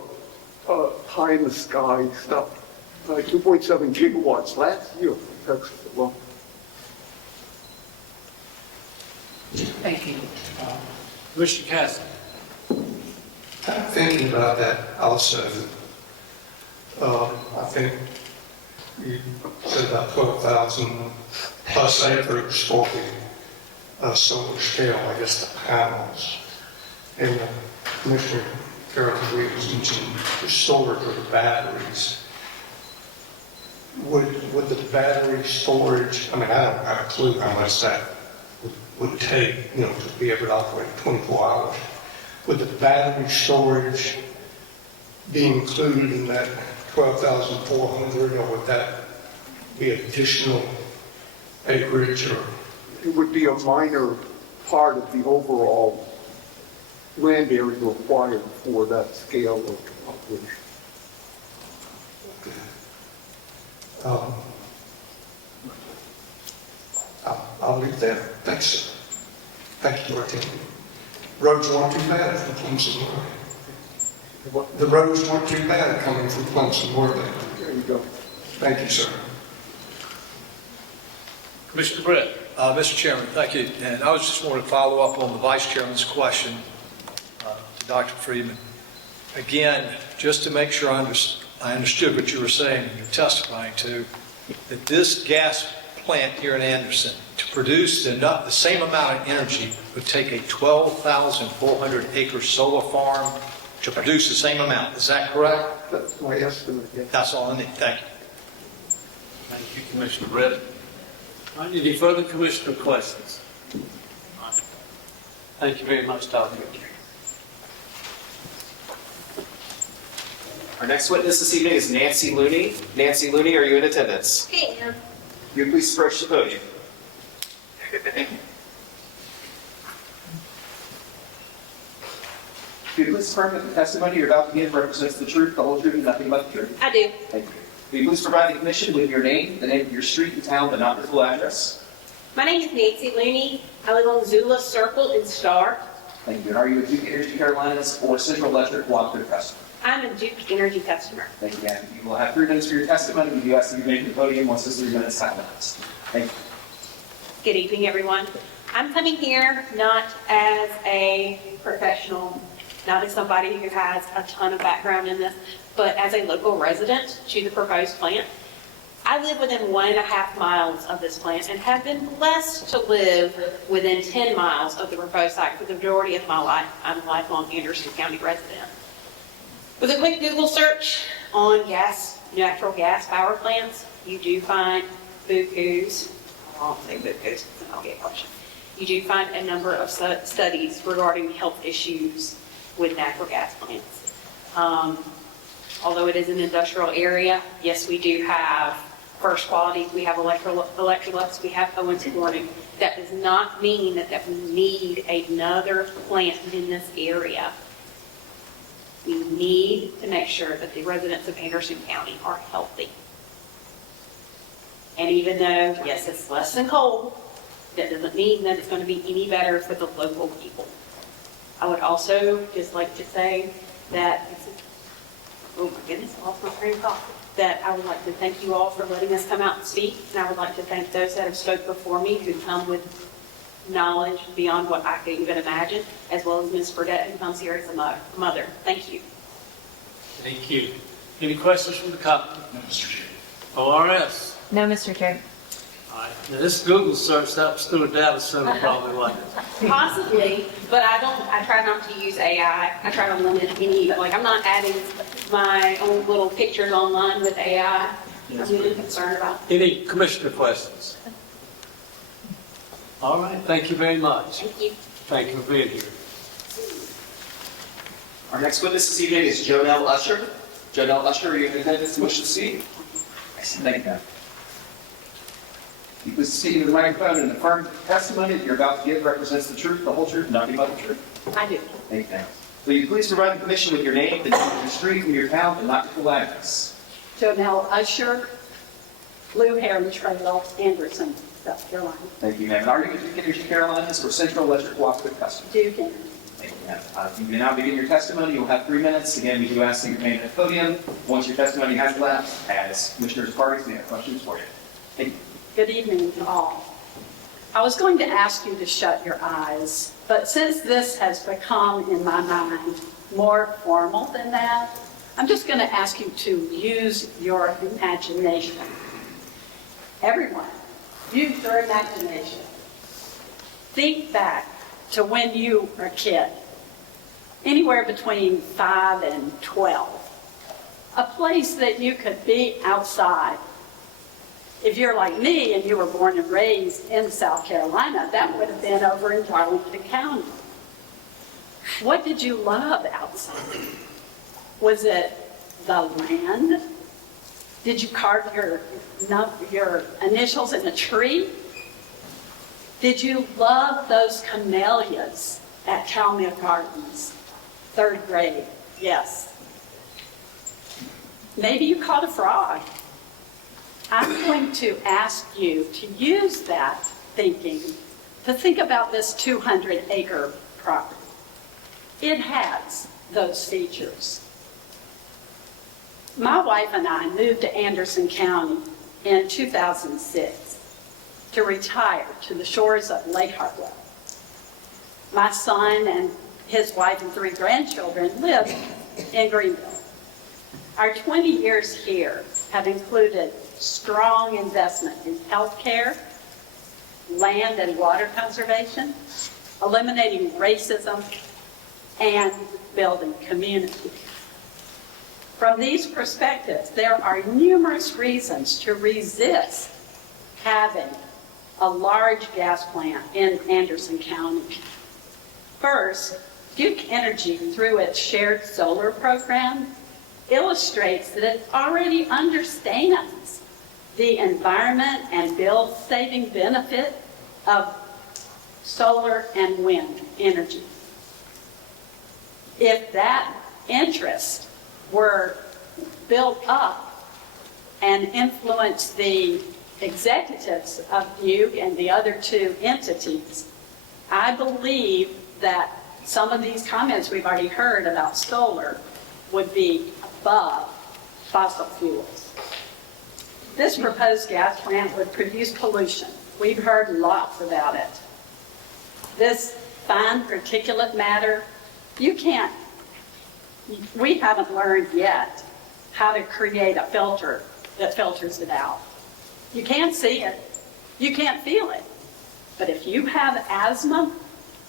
high in the sky stuff. 2.7 gigawatts last year for Texas alone. Thank you. Mr. Cassidy. Thinking about that also, I think you said about 12,000 plus acres for the solar scale, I guess the panels. And Commissioner Carol Williams mentioned the storage of the batteries. Would the battery storage, I mean, I don't have a clue how much that would take, you know, to be able to operate 24 hours. Would the battery storage be included in that 12,400, or would that be additional acreage? Or it would be a minor part of the overall land area required for that scale of operation. I'll leave it there. Thanks. Thank you for attending. Roads weren't too bad if we came some more. The roads weren't too bad coming from Clemson, were they? There you go. Thank you, sir. Commissioner Brett? Mr. Chairman, thank you. And I was just wanting to follow up on the Vice Chairman's question to Dr. Friedman. Again, just to make sure I understood what you were saying and you're testifying to, that this gas plant here in Anderson, to produce the same amount of energy, would take a 12,400 acre solar farm to produce the same amount. Is that correct? That's my estimate, yeah. That's all I need. Thank you. Thank you, Commissioner Brett. Any further commissioner questions? Thank you very much, Dr. Our next witness this evening is Nancy Looney. Nancy Looney, are you in attendance? Here. You please approach the podium. Will you please affirm that the testimony you're about to give represents the truth, the whole truth, and nothing but the truth? I do. Thank you. Will you please provide the commission with your name, the name of your street and town, but not your full address? My name is Nancy Looney. I live on Zula Circle in Star. Thank you. And are you a Duke Energy Carolinas or Central Electric cooperative customer? I'm a Duke Energy customer. Thank you, and you will have 3 minutes for your testimony. We do ask that you make the podium once this 3 minutes time elapsed. Thank you. Good evening, everyone. I'm coming here not as a professional, not as somebody who has a ton of background in this, but as a local resident to the proposed plant. I live within 1.5 miles of this plant and have been blessed to live within 10 miles of the proposed site for the majority of my life. I'm a lifelong Anderson County resident. With a quick Google search on natural gas power plants, you do find bukus. I won't say bukus, because I'll get a question. You do find a number of studies regarding health issues with natural gas plants. Although it is an industrial area, yes, we do have First Quality, we have Electrolux, we have Owens Corning. That does not mean that we need another plant in this area. We need to make sure that the residents of Anderson County are healthy. And even though, yes, it's less than coal, that doesn't mean that it's going to be any better for the local people. I would also just like to say that, oh my goodness, I lost my train of thought, that I would like to thank you all for letting us come out and speak, and I would like to thank those that have spoke before me who come with knowledge beyond what I could even imagine, as well as Ms. Burdette, who comes here as a mother. Thank you. Thank you. Any questions from the company? No, Mr. Chair. ORS? No, Mr. Chair. All right. Now, this Google search, that was through a data center probably like it. Possibly, but I try not to use AI. I try to limit any, but like I'm not adding my own little pictures online with AI. I'm really concerned about. Any commissioner questions? All right, thank you very much. Thank you. Thank you for being here. Our next witness this evening is Jonelle Usher. Jonelle Usher, are you in attendance and wish to speak? Thank you. You please speak into the microphone and affirm the testimony that you're about to give represents the truth, the whole truth, and nothing but the truth. I do. Thank you. Will you please provide the commission with your name, the name of your street, and your town, and not your full address? Jonelle Usher, Blue Heron Trail, Anderson, South Carolina. Thank you, ma'am. And are you a Duke Energy Carolinas or Central Electric cooperative customer? Duke Energy. Thank you, ma'am. You may now begin your testimony. You'll have 3 minutes. Again, we do ask that you remain at the podium. Once your testimony has elapsed, as commissioners' parties may have questions for you. Thank you. Good evening to all. I was going to ask you to shut your eyes, but since this has become, in my mind, more formal than that, I'm just going to ask you to use your imagination. Everyone, use your imagination. Think back to when you were a kid, anywhere between 5 and 12. A place that you could be outside. If you're like me and you were born and raised in South Carolina, that would have been over in Darlington County. What did you love outside? Was it the land? Did you carve your initials in a tree? Did you love those camellias at Calmere Gardens, 3rd grade? Yes. Maybe you caught a frog. I'm going to ask you to use that thinking to think about this 200-acre property. It has those features. My wife and I moved to Anderson County in 2006 to retire to the shores of Lake Hartwell. My son and his wife and 3 grandchildren live in Greenville. Our 20 years here have included strong investment in healthcare, land and water conservation, eliminating racism, and building community. From these perspectives, there are numerous reasons to resist having a large gas plant in Anderson County. First, Duke Energy, through its shared solar program, illustrates that it already understands the environment and bill-saving benefit of solar and wind energy. If that interest were built up and influenced the executives of Duke and the other 2 entities, I believe that some of these comments we've already heard about solar would be above fossil fuels. This proposed gas plant would produce pollution. We've heard lots about it. This fine particulate matter, we haven't learned yet how to create a filter that filters it out. You can't see it, you can't feel it. But if you have asthma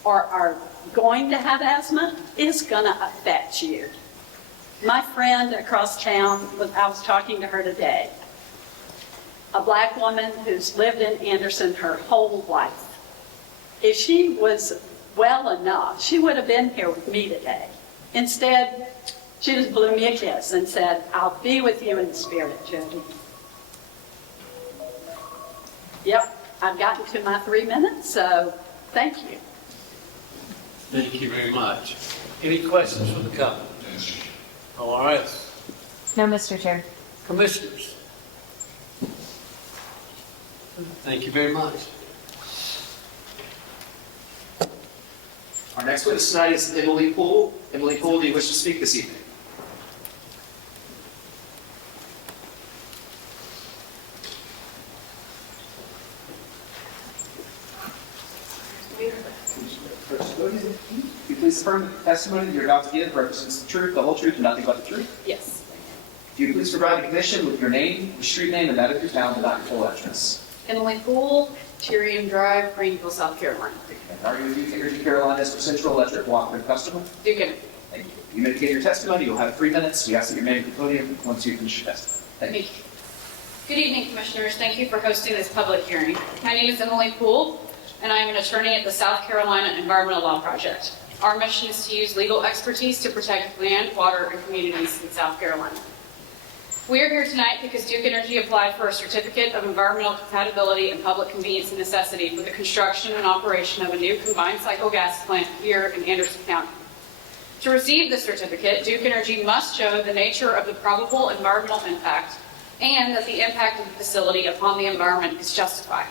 or are going to have asthma, it's gonna affect you. My friend across town, I was talking to her today, a black woman who's lived in Anderson her whole life. If she was well enough, she would have been here with me today. Instead, she just blew me a kiss and said, "I'll be with you in spirit, Jody." Yep, I've gotten to my 3 minutes, so thank you. Thank you very much. Any questions from the council? All right. No, Mr. Chair. Commissioners? Thank you very much. Our next witness tonight is Emily Poole. Emily Poole, do you wish to speak this evening? You please affirm that the testimony that you're about to give represents the truth, the whole truth, and nothing but the truth? Yes. Do you please provide the commission with your name, your street name, and that of your town, but not your full address? Emily Poole, Tyrion Drive, Greenville, South Carolina. And are you Duke Energy Carolina's Central Electric cooperative customer? Duke Energy. Thank you. You may begin your testimony. You'll have 3 minutes. We ask that you remain at the podium once you finish your testimony. Thank you. Good evening, Commissioners. Thank you for hosting this public hearing. My name is Emily Poole, and I am an attorney at the South Carolina Environmental Law Project. Our mission is to use legal expertise to protect land, water, and communities in South Carolina. We are here tonight because Duke Energy applied for a certificate of environmental compatibility and public convenience and necessity for the construction and operation of a new combined cycle gas plant here in Anderson County. To receive the certificate, Duke Energy must show the nature of the probable environmental impact and that the impact of the facility upon the environment is justified.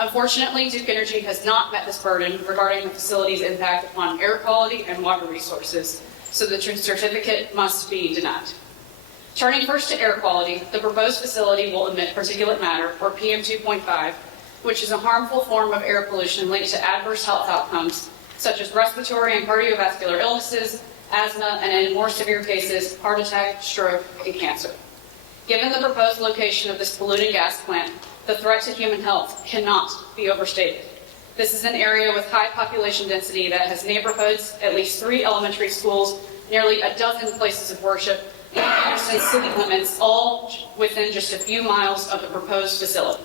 Unfortunately, Duke Energy has not met this burden regarding the facility's impact upon air quality and water resources, so the certificate must be denied. Turning first to air quality, the proposed facility will emit particulate matter, or PM2.5, which is a harmful form of air pollution linked to adverse health outcomes, such as respiratory and cardiovascular illnesses, asthma, and in more severe cases, heart attack, stroke, and cancer. Given the proposed location of this polluting gas plant, the threat to human health cannot be overstated. This is an area with high population density that has neighborhoods, at least 3 elementary schools, nearly a dozen places of worship, and Anderson city limits, all within just a few miles of the proposed facility.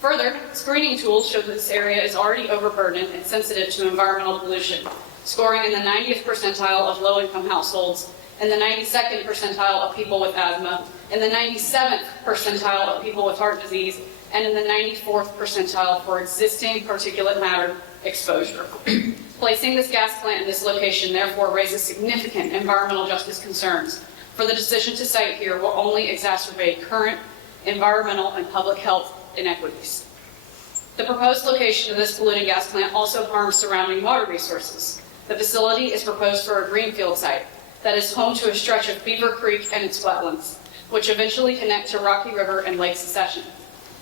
Further, screening tools show that this area is already overburdened and sensitive to environmental pollution, scoring in the 90th percentile of low-income households, and the 92nd percentile of people with asthma, and the 97th percentile of people with heart disease, and in the 94th percentile for existing particulate matter exposure. Placing this gas plant in this location therefore raises significant environmental justice concerns, for the decision to site here will only exacerbate current environmental and public health inequities. The proposed location of this polluting gas plant also harms surrounding water resources. The facility is proposed for a greenfield site, that is home to a stretch of Beaver Creek and its wetlands, which eventually connect to Rocky River and Lake Secession.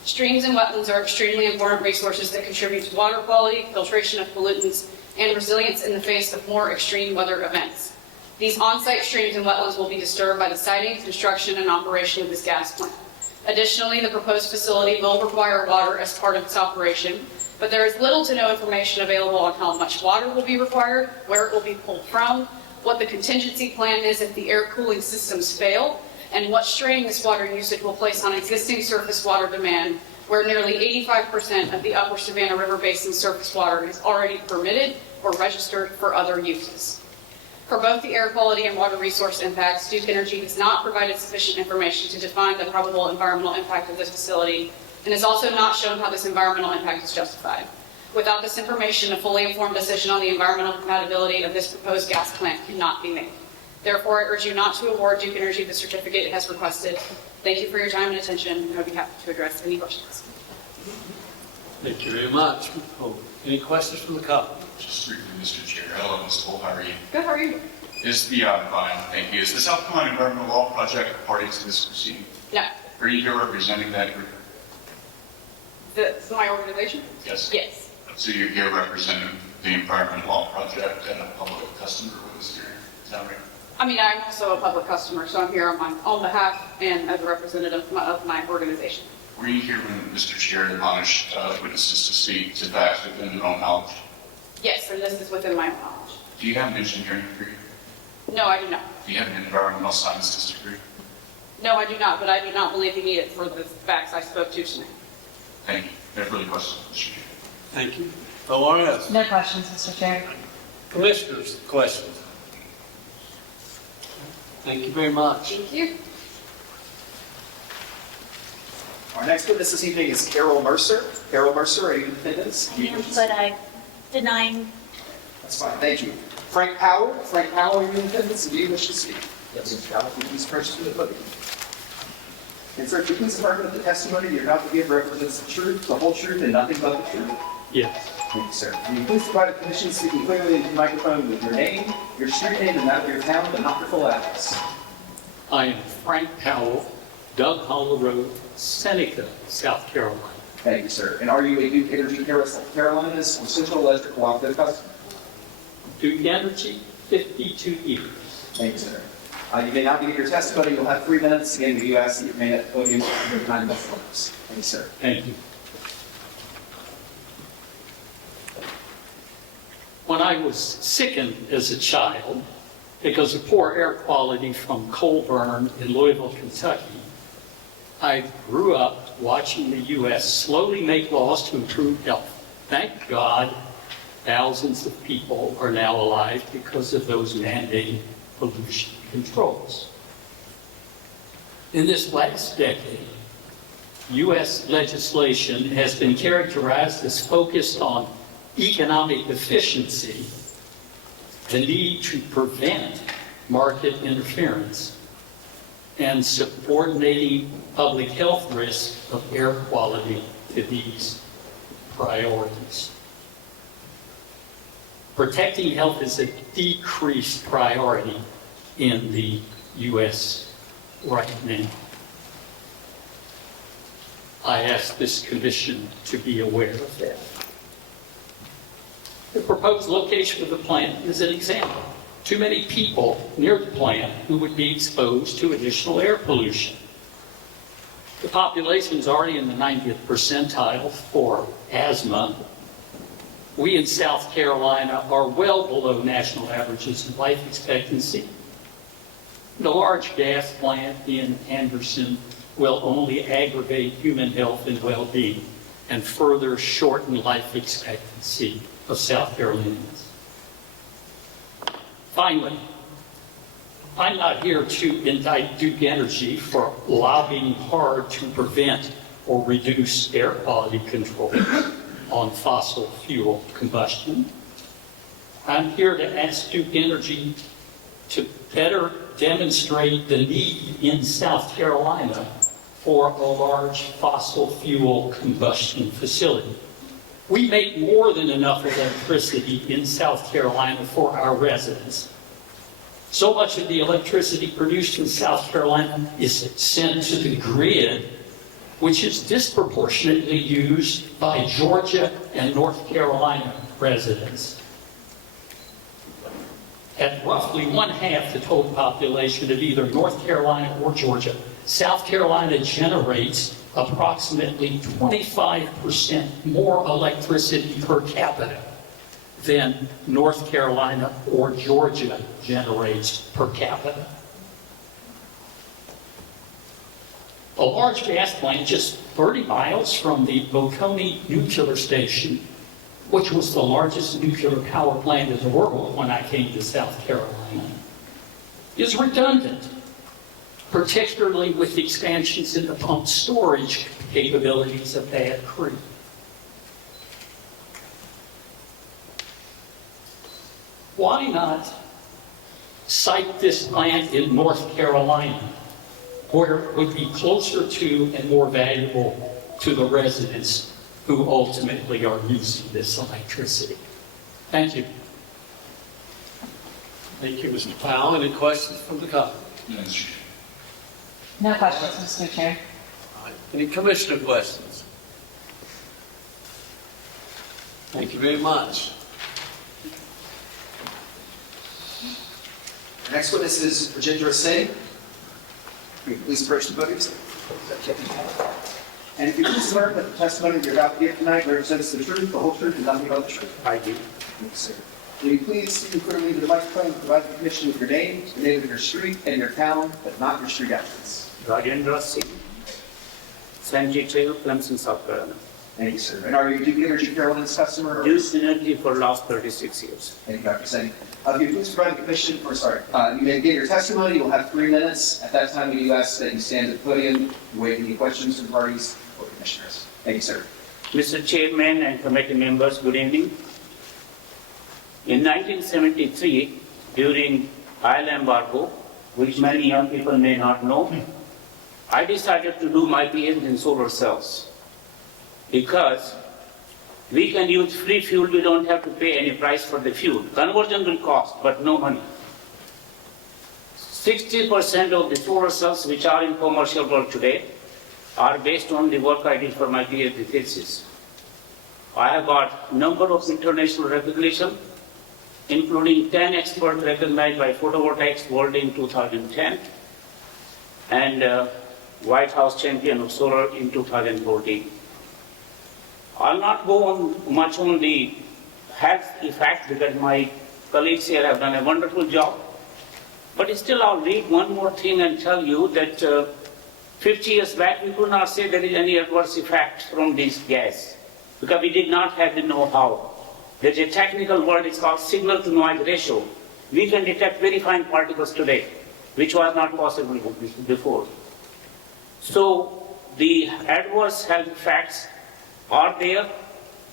Streams and wetlands are extremely important resources that contribute to water quality, filtration of pollutants, and resilience in the face of more extreme weather events. These on-site streams and wetlands will be disturbed by the siting, construction, and operation of this gas plant. Additionally, the proposed facility will require water as part of its operation, but there is little to no information available on how much water will be required, where it will be pulled from, what the contingency plan is if the air cooling systems fail, and what strain this water usage will place on existing surface water demand, where nearly 85% of the upper Savannah River Basin surface water is already permitted or registered for other uses. For both the air quality and water resource impacts, Duke Energy has not provided sufficient information to define the probable environmental impact of this facility, and has also not shown how this environmental impact is justified. Without this information, a fully informed decision on the environmental compatibility of this proposed gas plant cannot be made. Therefore, I urge you not to award Duke Energy the certificate it has requested. Thank you for your time and attention, and I'll be happy to address any questions. Thank you very much. Oh, any questions from the couple? Just briefly, Mr. Chair. Hello, Ms. Cole. How are you? Good, how are you? Is the, fine, thank you. Is the South Carolina Environmental Law Project a party to this proceeding? No. Are you here representing that group? My organization? Yes. Yes. So you're here representing the Environmental Law Project and a public customer with this hearing? Is that right? I mean, I'm also a public customer, so I'm here on my own behalf and as a representative of my organization. Were you here when Mr. Chair admonished witnesses to speak to facts within their own knowledge? Yes, and this is within my own knowledge. Do you have an engineering degree? No, I do not. Do you have an environmental sciences degree? No, I do not, but I do not believe you need it for the facts I spoke to tonight. Thank you. No further questions, Mr. Chair. Thank you. ORS. No questions, Mr. Chair. Commissioners, questions? Thank you very much. Thank you. Our next witness this evening is Carol Mercer. Carol Mercer, are you in attendance? But I'm denying. That's fine, thank you. Frank Powell. Frank Powell, are you in attendance? Do you wish to speak? Yes, Mr. Powell, can you please approach to the podium? And sir, do you please affirm that the testimony you're about to give represents the truth, the whole truth, and nothing but the truth? Yes. Thank you, sir. Can you please provide a commission speaking clearly into the microphone with your name, your street name, and that of your town, but not your full address? I am Frank Powell, Doug Hollow Road, Seneca, South Carolina. Thank you, sir. And are you a Duke Energy Carolinas or Central Electric Cooperative customer? Duke Energy, 52 years. Thank you, sir. You may now begin your testimony. You'll have 3 minutes. Again, we do ask that you remain at the podium for 9 minutes. Thank you, sir. Thank you. When I was sickened as a child because of poor air quality from coal burn in Louisville, Kentucky, I grew up watching the U.S. slowly make laws to improve health. Thank God, thousands of people are now alive because of those mandated pollution controls. In this last decade, U.S. legislation has been characterized as focused on economic efficiency, the need to prevent market interference, and subordinating public health risks of air quality to these priorities. Protecting health is a decreased priority in the U.S. right now. I ask this commission to be aware of that. The proposed location of the plant is an example. Too many people near the plant who would be exposed to additional air pollution. The population is already in the 90th percentile for asthma. We in South Carolina are well below national averages in life expectancy. The large gas plant in Anderson will only aggravate human health and well-being and further shorten life expectancy of South Carolinians. Finally, I'm not here to indict Duke Energy for lobbying hard to prevent or reduce air quality control on fossil fuel combustion. I'm here to ask Duke Energy to better demonstrate the need in South Carolina for a large fossil fuel combustion facility. We make more than enough electricity in South Carolina for our residents. So much of the electricity produced in South Carolina is sent to the grid, which is disproportionately used by Georgia and North Carolina residents. At roughly one-half the total population of either North Carolina or Georgia, South Carolina generates approximately 25% more electricity per capita than North Carolina or Georgia generates per capita. A large gas plant just 30 miles from the Oconee nuclear station, which was the largest nuclear power plant in the world when I came to South Carolina, is redundant, particularly with expansions in the pump storage capabilities of Bad Creek. Why not site this plant in North Carolina, where it would be closer to and more valuable to the residents who ultimately are using this electricity? Thank you. Thank you, Mr. Powell. Any questions from the council? No questions, Mr. Chair. Any commissioner questions? Thank you very much. Next witness is Rajendra Singh. Please approach the podium. And if you please learn that the testimony you're about to give tonight represents the truth, the whole truth, and nothing but the truth. I do. Thank you, sir. Will you please speak clearly into the microphone and provide the commission with your name, the name of your street, and your town, but not your street address? Rajendra Singh, Sanjay Trail, Clemson, South Carolina. Thank you, sir. And are you Duke Energy Carolina's customer? Used Energy for the last 36 years. Thank you, Dr. Singh. If you please provide the commission, you may begin your testimony. You'll have 3 minutes. At that time, we do ask that you stand at the podium, wait any questions from parties or commissioners. Thank you, sir. Mr. Chairman and committee members, good evening. In 1973, during oil embargo, which many young people may not know, I decided to do my PhD in solar cells because we can use free fuel, we don't have to pay any price for the fuel. Conversion will cost, but no money. 60% of the solar cells which are in commercial world today are based on the work I did for my PhD thesis. I have got number of international recognition, including 10 experts recognized by Photovoltaics World in 2010, and White House Champion of Solar in 2014. I'll not go on much on the health effect because my colleagues here have done a wonderful job. But still I'll read one more thing and tell you that 50 years back we could not say there is any adverse effect from this gas because we did not have the know-how. There's a technical word, it's called signal to noise ratio. We can detect very fine particles today, which was not possible before. So the adverse health effects are there.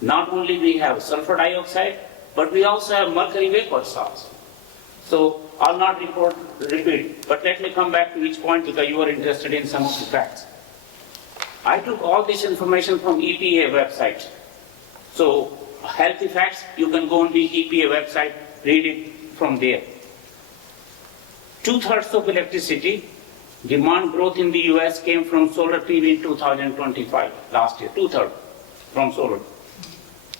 Not only we have sulfur dioxide, but we also have mercury vapor salts. So I'll not repeat, but let me come back to each point because you are interested in some of the facts. I took all this information from EPA website. So health effects, you can go on the EPA website, read it from there. 2/3 of electricity demand growth in the US came from solar PV in 2025, last year, 2/3 from solar.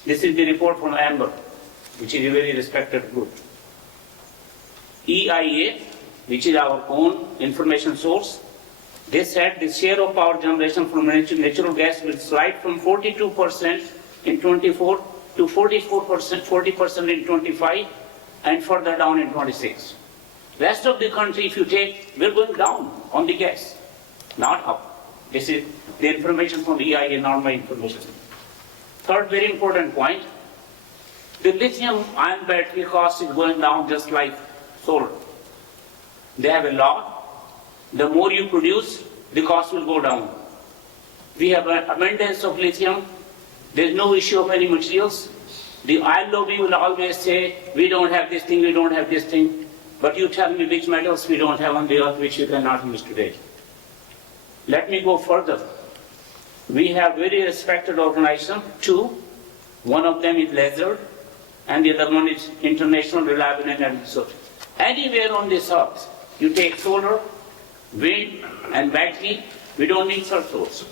This is the report from Amber, which is a very respected group. EIA, which is our own information source, they said the share of power generation from natural gas will slide from 42% in 24 to 44%, 40% in 25, and further down in 26. Rest of the country, if you take, we're going down on the gas, not up. This is the information from EIA, not my information. Third very important point, the lithium-ion battery cost is going down just like solar. They have a law, the more you produce, the cost will go down. We have an abundance of lithium, there's no issue of any materials. The oil lobby will always say, we don't have this thing, we don't have this thing, but you tell me which metals we don't have on the earth which you cannot use today. Let me go further. We have very respected organizations, 2. One of them is Lazard, and the other one is International Reliable Energy Source. Anywhere on this earth, you take solar, wind, and battery, we don't need third source.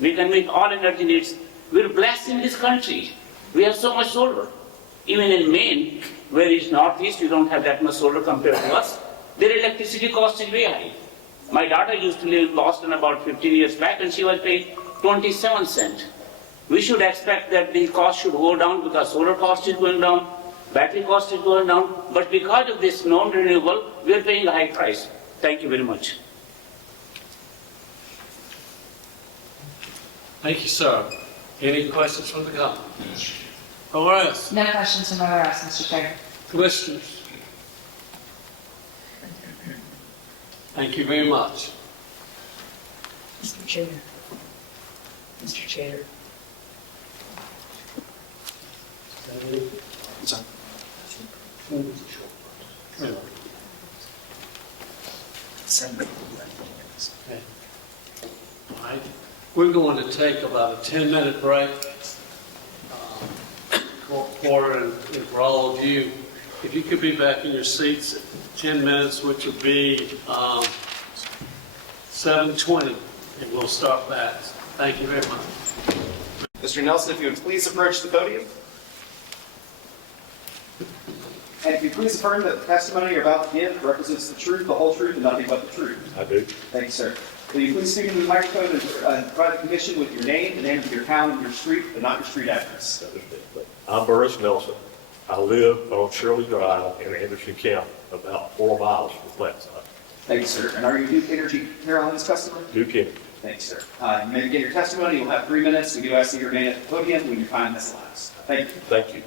We can meet all energy needs. We're blessed in this country. We have so much solar. Even in Maine, where it's northeast, you don't have that much solar compared to us. Their electricity cost is way high. My daughter used to live in Boston about 15 years back, and she was paying 27 cents. We should expect that the cost should go down because solar cost is going down, battery cost is going down, but because of this non-renewable, we are paying a high price. Thank you very much. Thank you, sir. Any questions from the council? ORS, No questions from ORS, Mr. Chair. commissioners. Thank you very much. Mr. Chair. Mr. Chair. Okay. All right. We're going to take about a 10-minute break for all of you. If you could be back in your seats at 10 minutes, which would be 7:20, and we'll start back. Thank you very much. Mr. Nelson, if you would please approach the podium. And if you please affirm that the testimony you're about to give represents the truth, the whole truth, and nothing but the truth. I do. Thank you, sir. Will you please speak into the microphone and provide the commission with your name, the name of your town, and your street, but not your street address? I'm Burris Nelson. I live on Shirley Drive in Anderson County, about 4 miles from Flatside. Thank you, sir. And are you Duke Energy Caroline's customer? Duke Energy. Thank you, sir. You may begin your testimony. You'll have 3 minutes. We do ask that you remain at the podium when your time has elapsed. Thank you. Thank you.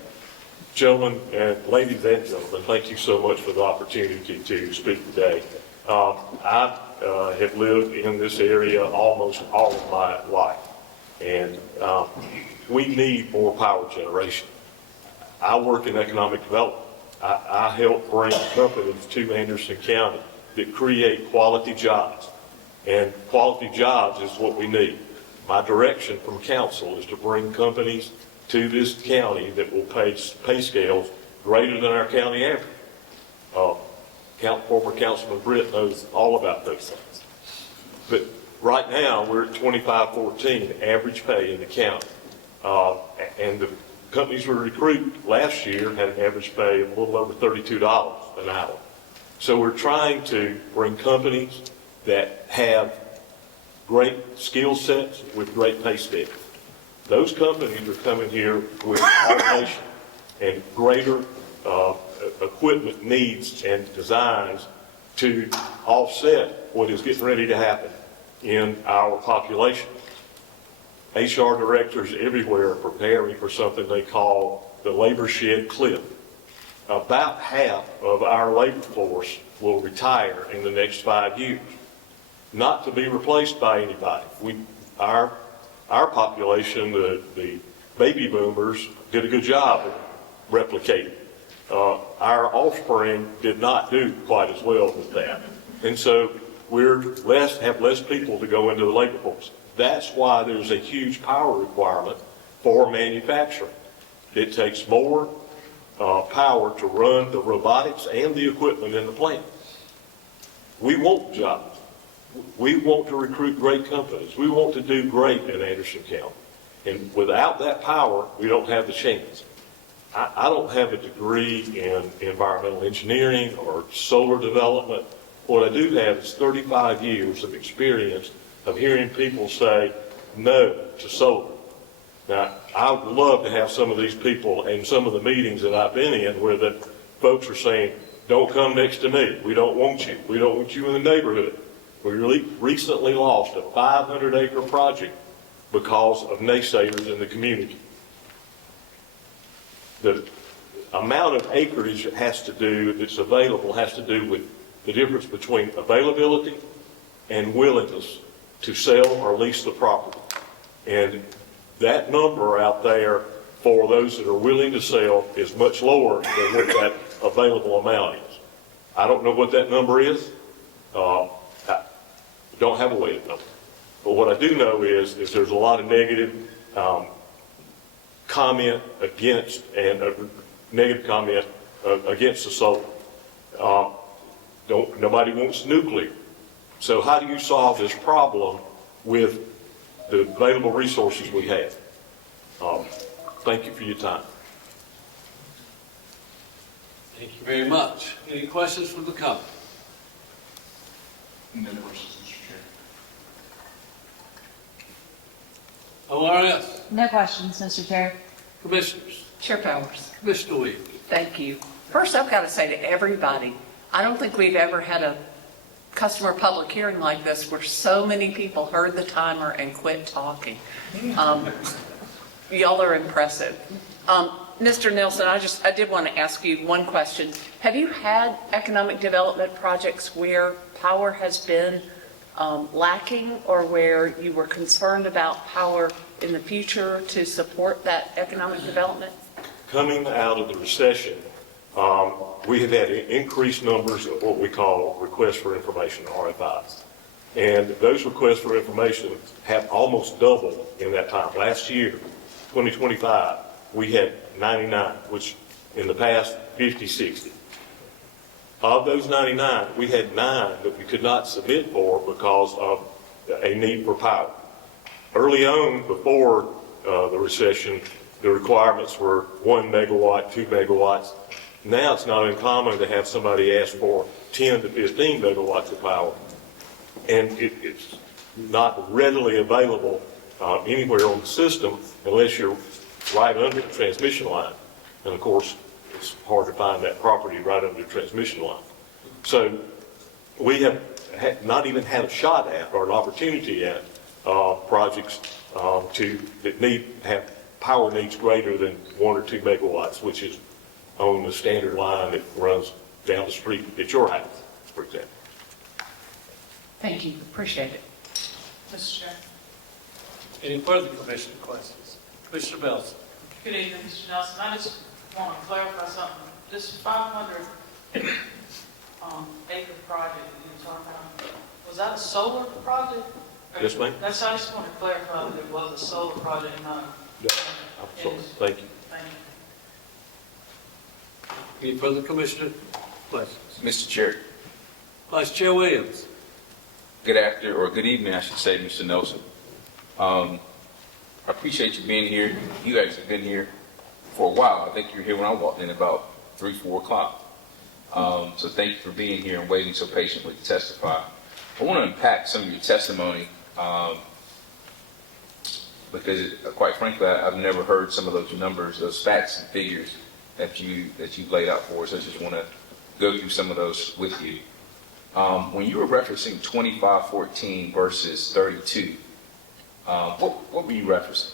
Gentlemen and ladies and gentlemen, thank you so much for the opportunity to speak today. I have lived in this area almost all of my life, and we need more power generation. I work in economic development. I help bring companies to Anderson County that create quality jobs, and quality jobs is what we need. My direction from council is to bring companies to this county that will pay scales greater than our county average. Former Councilman Britt knows all about those things. But right now, we're at 2514 average pay in the county. And the companies we recruited last year had an average pay of a little over $32 an hour. So we're trying to bring companies that have great skill sets with great pay scales. Those companies are coming here with automation and greater equipment needs and designs to offset what is getting ready to happen in our population. HR directors everywhere are preparing for something they call the labor shed cliff. About half of our labor force will retire in the next 5 years, not to be replaced by anybody. Our population, the baby boomers, did a good job of replicating. Our offspring did not do quite as well with that. And so we're have less people to go into the labor force. That's why there's a huge power requirement for manufacturing. It takes more power to run the robotics and the equipment in the plant. We want jobs. We want to recruit great companies. We want to do great in Anderson County. And without that power, we don't have the chance. I don't have a degree in environmental engineering or solar development. What I do have is 35 years of experience of hearing people say no to solar. Now, I would love to have some of these people in some of the meetings that I've been in where the folks are saying, don't come next to me. We don't want you. We don't want you in the neighborhood. We recently lost a 500-acre project because of naysayers in the community. The amount of acreage that's available has to do with the difference between availability and willingness to sell or lease the property. And that number out there for those that are willing to sell is much lower than what that available amount is. I don't know what that number is. I don't have a weighted number. But what I do know is there's a lot of negative comment against the solar. Nobody wants nuclear. So how do you solve this problem with the available resources we have? Thank you for your time. Thank you very much. Any questions from the council? No questions, Mr. Chair. ORS, No questions, Mr. Chair. commissioners, Chair Powers. Commissioner Williams. Thank you. First, I've got to say to everybody, I don't think we've ever had a customer public hearing like this where so many people heard the timer and quit talking. Y'all are impressive. Mr. Nelson, I did want to ask you one question. Have you had economic development projects where power has been lacking, or where you were concerned about power in the future to support that economic development? Coming out of the recession, we have had increased numbers of what we call requests for information, RFIs. And those requests for information have almost doubled in that time. Last year, 2025, we had 99, which in the past, 50, 60. Of those 99, we had 9 that we could not submit for because of a need for power. Early on, before the recession, the requirements were 1 megawatt, 2 megawatts. Now it's not uncommon to have somebody ask for 10 to 15 megawatts of power. And it's not readily available anywhere on the system unless you're right under the transmission line. And of course, it's hard to find that property right under the transmission line. So we have not even had a shot at or an opportunity at projects that have power needs greater than 1 or 2 megawatts, which is on the standard line that runs down the street at your house, for example. Thank you. Appreciate it. Mr. Chair. Any further commissioner questions? Commissioner Belson. Good evening, Mr. Nelson. I just want to clarify something. This 500 acre project that you were talking about, was that a solar project? Yes, ma'am. I just want to clarify that it was a solar project, not. Absolutely. Thank you. Thank you. Any further commissioner questions? Mr. Chair, Vice Chair Williams. good evening, I should say, Mr. Nelson. I appreciate you being here. You guys have been here for a while. I think you were here when I walked in about 3, 4 o'clock. So thank you for being here and waiting so patiently to testify. I want to unpack some of your testimony because, quite frankly, I've never heard some of those numbers, those facts and figures that you laid out for us. I just want to go through some of those with you. When you were referencing 2514 versus 32, what were you referencing?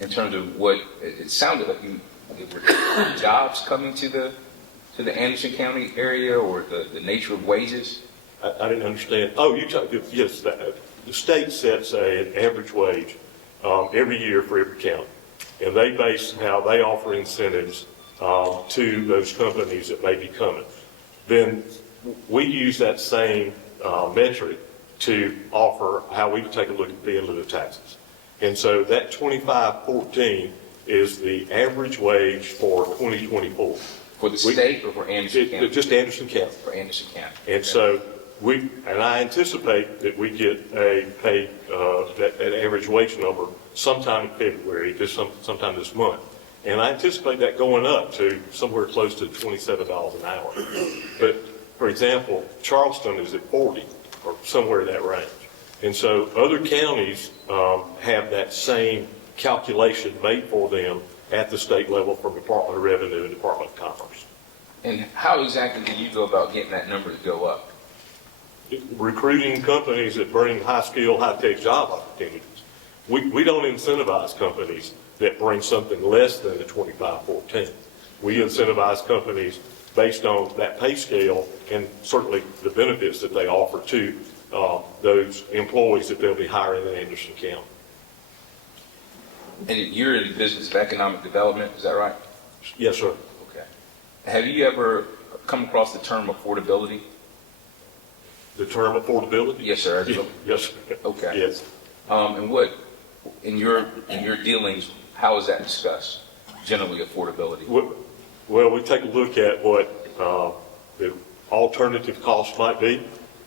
In terms of what it sounded like, were jobs coming to the Anderson County area, or the nature of wages? I didn't understand. Oh, yes, the state sets an average wage every year for every county, and they base how they offer incentives to those companies that may be coming. Then we use that same metric to offer how we take a look at the in lieu of taxes. And so that 2514 is the average wage for 2024. For the state or for Anderson County? Just Anderson County. For Anderson County. And so I anticipate that we get that average wage number sometime in February, just sometime this month. And I anticipate that going up to somewhere close to $27 an hour. But for example, Charleston is at 40 or somewhere in that range. And so other counties have that same calculation made for them at the state level from Department of Revenue and Department of Commerce. And how exactly do you go about getting that number to go up? Recruiting companies that bring high-skill, high-tech job opportunities. We don't incentivize companies that bring something less than the 2514. We incentivize companies based on that pay scale and certainly the benefits that they offer to those employees that they'll be hiring in Anderson County. And you're in the business of economic development, is that right? Yes, sir. Okay. Have you ever come across the term affordability? The term affordability? Yes, sir. Yes. Okay. Yes. And what, in your dealings, how is that discussed? Generally, affordability. Well, we take a look at what the alternative cost might be,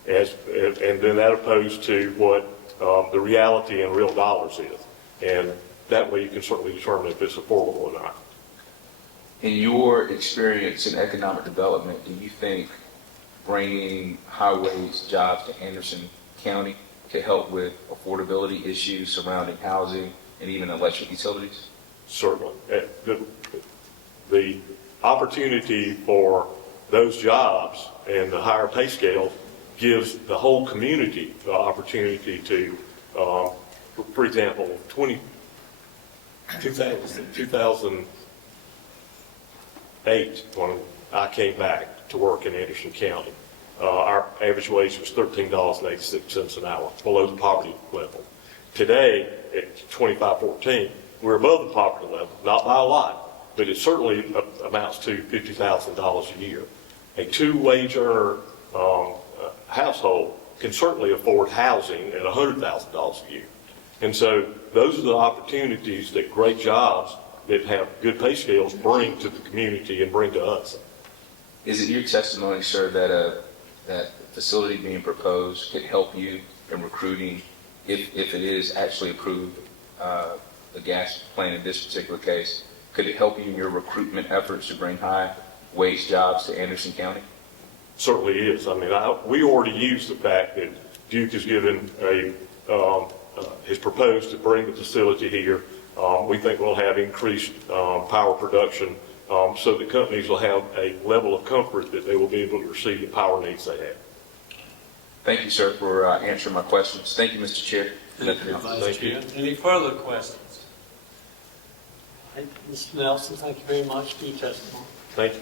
and then that opposed to what the reality in real dollars is. And that way you can certainly determine if it's affordable or not. In your experience in economic development, do you think bringing high-wage jobs to Anderson County could help with affordability issues surrounding housing and even electric utilities? Certainly. The opportunity for those jobs and the higher pay scale gives the whole community the opportunity to, for example, 2008, when I came back to work in Anderson County, our average wage was $13.86 an hour, below the poverty level. Today, at 2514, we're above the poverty level, not by a lot, but it certainly amounts to $50,000 a year. A two-wage earner household can certainly afford housing at $100,000 a year. And so those are the opportunities that great jobs that have good pay scales bring to the community and bring to us. Is it your testimony, sir, that that facility being proposed could help you in recruiting, if it is actually approved, the gas plant in this particular case, could it help you in your recruitment efforts to bring high-wage jobs to Anderson County? Certainly is. I mean, we already use the fact that Duke has has proposed to bring the facility here. We think we'll have increased power production, so the companies will have a level of comfort that they will be able to receive the power needs they have. Thank you, sir, for answering my questions. Thank you, Mr. Chair. Thank you, Vice Chair. Any further questions? Mr. Nelson, thank you very much for your testimony. Thank you.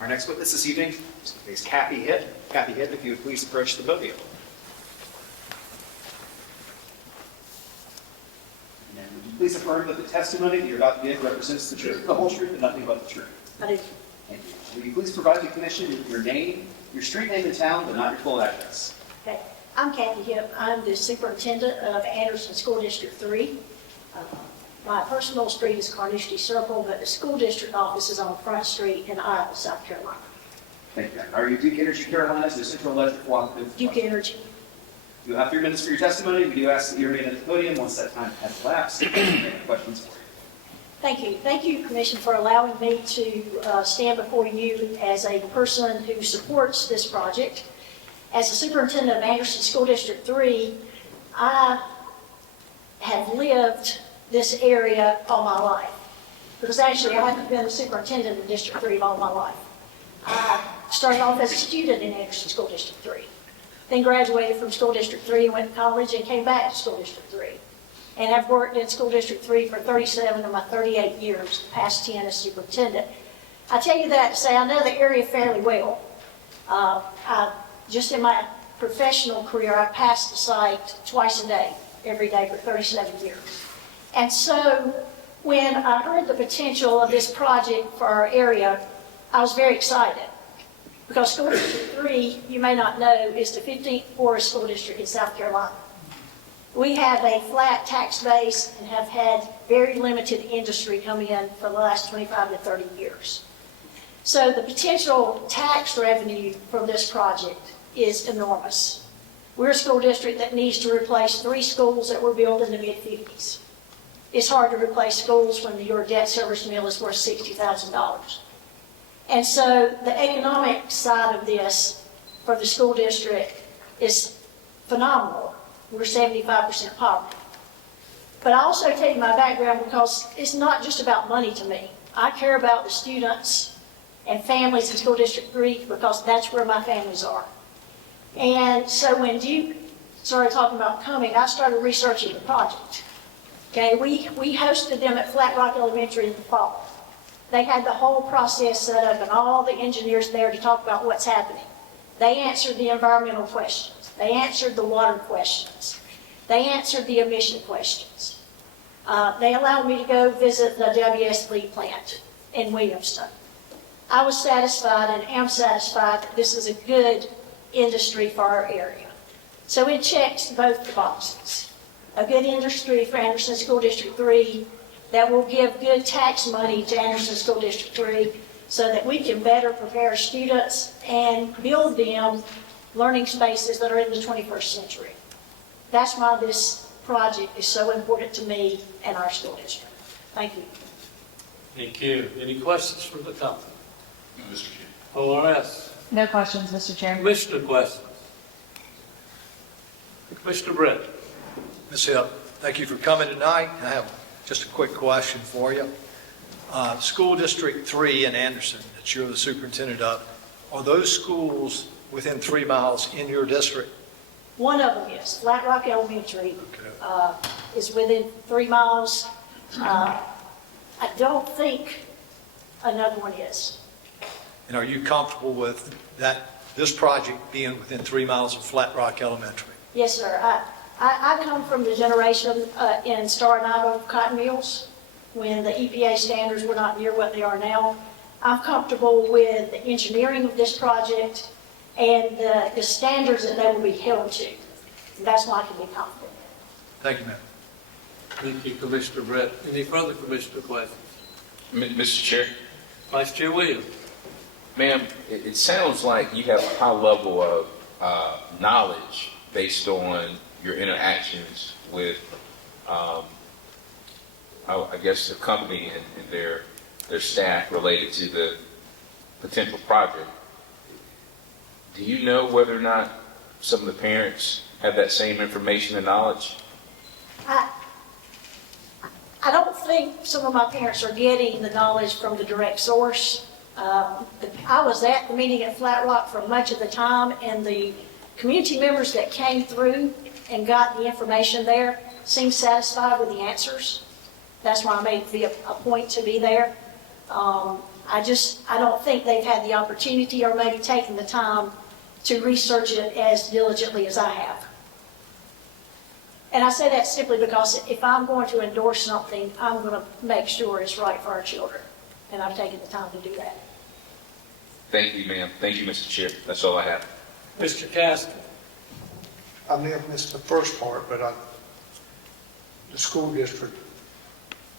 Our next witness this evening is Kathy Hitt. Kathy Hitt, if you would please approach the podium. And would you please affirm that the testimony that you're about to give represents the truth, the whole truth, and nothing but the truth? I do. Thank you. Will you please provide the commission with your name, your street name and town, but not your full address? Okay. I'm Kathy Hipp. I'm the superintendent of Anderson School District 3. My personal street is Carnoustie Circle, but the school district office is on Front Street in Iowa, South Carolina. Thank you. Are you Duke Energy Carolinas or Central Electric Cooperative? Duke Energy. You have 3 minutes for your testimony. We do ask that you remain at the podium once that time has elapsed. Any questions for you? Thank you. Thank you, Commission, for allowing me to stand before you as a person who supports this project. As a superintendent of Anderson School District 3, I have lived this area all my life. Because actually, I haven't been the superintendent of District 3 all my life. I started off as a student in Anderson School District 3. Then graduated from School District 3 and went to college and came back to School District 3. And I've worked in School District 3 for 37 of my 38 years, past 10 as superintendent. I tell you that to say I know the area fairly well. Just in my professional career, I passed the site twice a day, every day for 37 years. And so when I heard the potential of this project for our area, I was very excited. Because School District 3, you may not know, is the 15th poorest school district in South Carolina. We have a flat tax base and have had very limited industry come in for the last 25 to 30 years. So the potential tax revenue from this project is enormous. We're a school district that needs to replace 3 schools that were built in the mid-50s. It's hard to replace schools when your debt service mill is worth $60,000. And so the economic side of this for the school district is phenomenal. We're 75% poverty. But I also tell you my background because it's not just about money to me. I care about the students and families in School District 3 because that's where my families are. And so when Duke started talking about coming, I started researching the project. Okay, we hosted them at Flat Rock Elementary in the fall. They had the whole process set up and all the engineers there to talk about what's happening. They answered the environmental questions. They answered the water questions. They answered the emission questions. They allowed me to go visit the WS Lee plant in Williamston. I was satisfied and am satisfied that this is a good industry for our area. So it checks both the boxes. A good industry for Anderson School District 3 that will give good tax money to Anderson School District 3 so that we can better prepare students and build them learning spaces that are in the 21st century. That's why this project is so important to me and our school district. Thank you. Thank you. Any questions from the company? No, Mr. Chair. ORS. No questions, Mr. Chair. Commissioner questions? Commissioner Brett. Ms. Hill, thank you for coming tonight. I have just a quick question for you. School District 3 in Anderson, that you're the superintendent of, are those schools within 3 miles in your district? One of them is, Flat Rock Elementary is within 3 miles. I don't think another one is. And are you comfortable with this project being within 3 miles of Flat Rock Elementary? Yes, sir. I come from the generation in Star and Idaho cotton mills when the EPA standards were not near what they are now. I'm comfortable with the engineering of this project and the standards that they will be held to. And that's why I can be confident. Thank you, ma'am. Thank you, Commissioner Brett. Any further commissioner questions? Mr. Chair, Vice Chair Williams. ma'am, it sounds like you have a high level of knowledge based on your interactions with, I guess, the company and their staff related to the potential project. Do you know whether or not some of the parents have that same information and knowledge? I don't think some of my parents are getting the knowledge from the direct source. I was at the meeting at Flat Rock for much of the time, and the community members that came through and got the information there seemed satisfied with the answers. That's why I made it a point to be there. I don't think they've had the opportunity or maybe taken the time to research it as diligently as I have. And I say that simply because if I'm going to endorse something, I'm going to make sure it's right for our children. And I've taken the time to do that. Thank you, ma'am. Thank you, Mr. Chair. That's all I have. Mr. Caston. I may have missed the first part, but the school district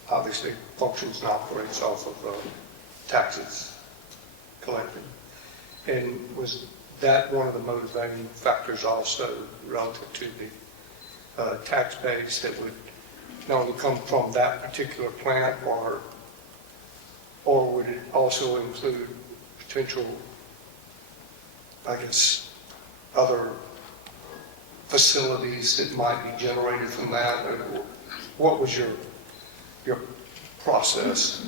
obviously functions and operates off of taxes collected. And was that one of the motivating factors also relative to the tax base that would not only come from that particular plant, or would it also include potential, I guess, other facilities that might be generated from that? What was your process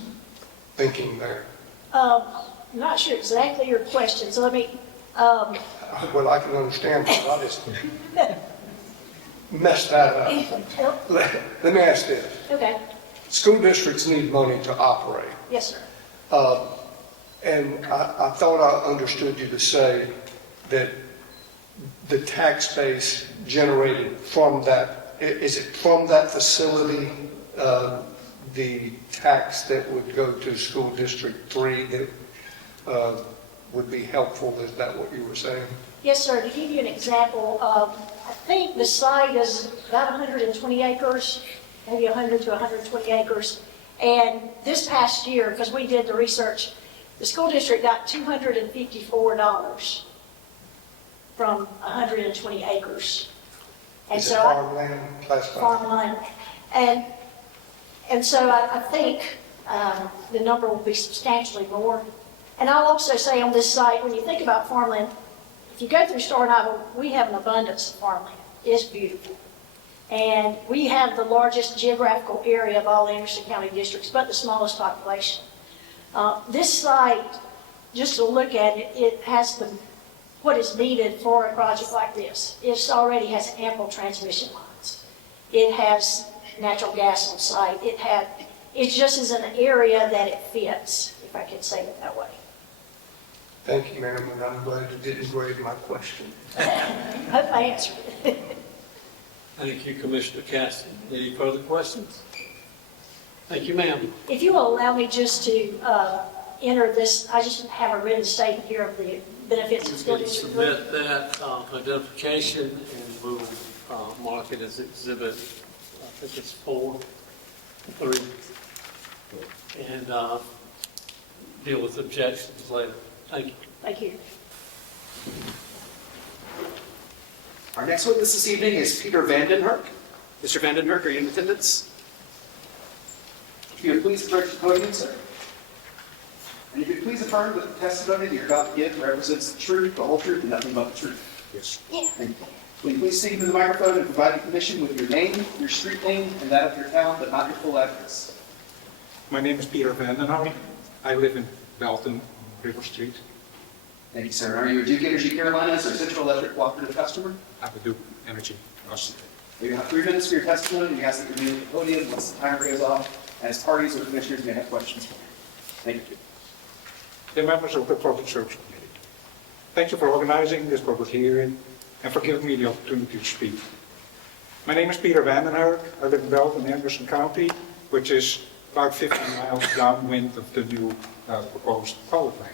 thinking there? I'm not sure exactly your question, so let me... Well, I can understand, but I just messed that up. Let me ask this. Okay. School districts need money to operate. Yes, sir. And I thought I understood you to say that the tax base generated from that, is it from that facility, the tax that would go to School District 3 that would be helpful? Is that what you were saying? Yes, sir. To give you an example, I think the site is about 120 acres, maybe 100 to 120 acres. And this past year, because we did the research, the school district got $254 from 120 acres. And is it farmland? Farmland. And so I think the number will be substantially more. And I'll also say on this site, when you think about farmland, if you go through Star and Idaho, we have an abundance of farmland. It's beautiful. And we have the largest geographical area of all Anderson County districts, but the smallest population. This site, just to look at it, it has what is needed for a project like this. It already has ample transmission lines. It has natural gas on site. It just is an area that it fits, if I could say it that way. Thank you, ma'am, and I'm glad you didn't grade my question. Hope I answered it. Thank you, Commissioner Caston. Any further questions? Thank you, ma'am. If you will allow me just to enter this, I just have a written statement here of the benefits of school district. Submit that identification and we'll mark it as exhibit, I think it's 4, 3. and deal with objections later. Thank you. Thank you. Our next witness this evening is Peter Vandenherk. Mr. Vandenherk, are you in attendance? If you would please approach the podium, sir. And if you would please affirm that the testimony that you're about to give represents the truth, the whole truth, and nothing but the truth. Yes. Thank you. Will you please speak into the microphone and provide the commission with your name, your street name, and that of your town, but not your full address? My name is Peter Vandenhout. I live in Belton, River Street. Thank you, sir. Are you a Duke Energy Carolinas or Central Electric cooperative customer? I'm a Duke Energy customer. You have 3 minutes for your testimony, and we ask that you be at the podium once the timer goes off, as parties or commissioners may have questions for you. Thank you. The members of the Public Service Committee, thank you for organizing this public hearing and for giving me the opportunity to speak. My name is Peter Vandenherk. I live in Belton, Anderson County, which is about 15 miles downwind of the new proposed power plant.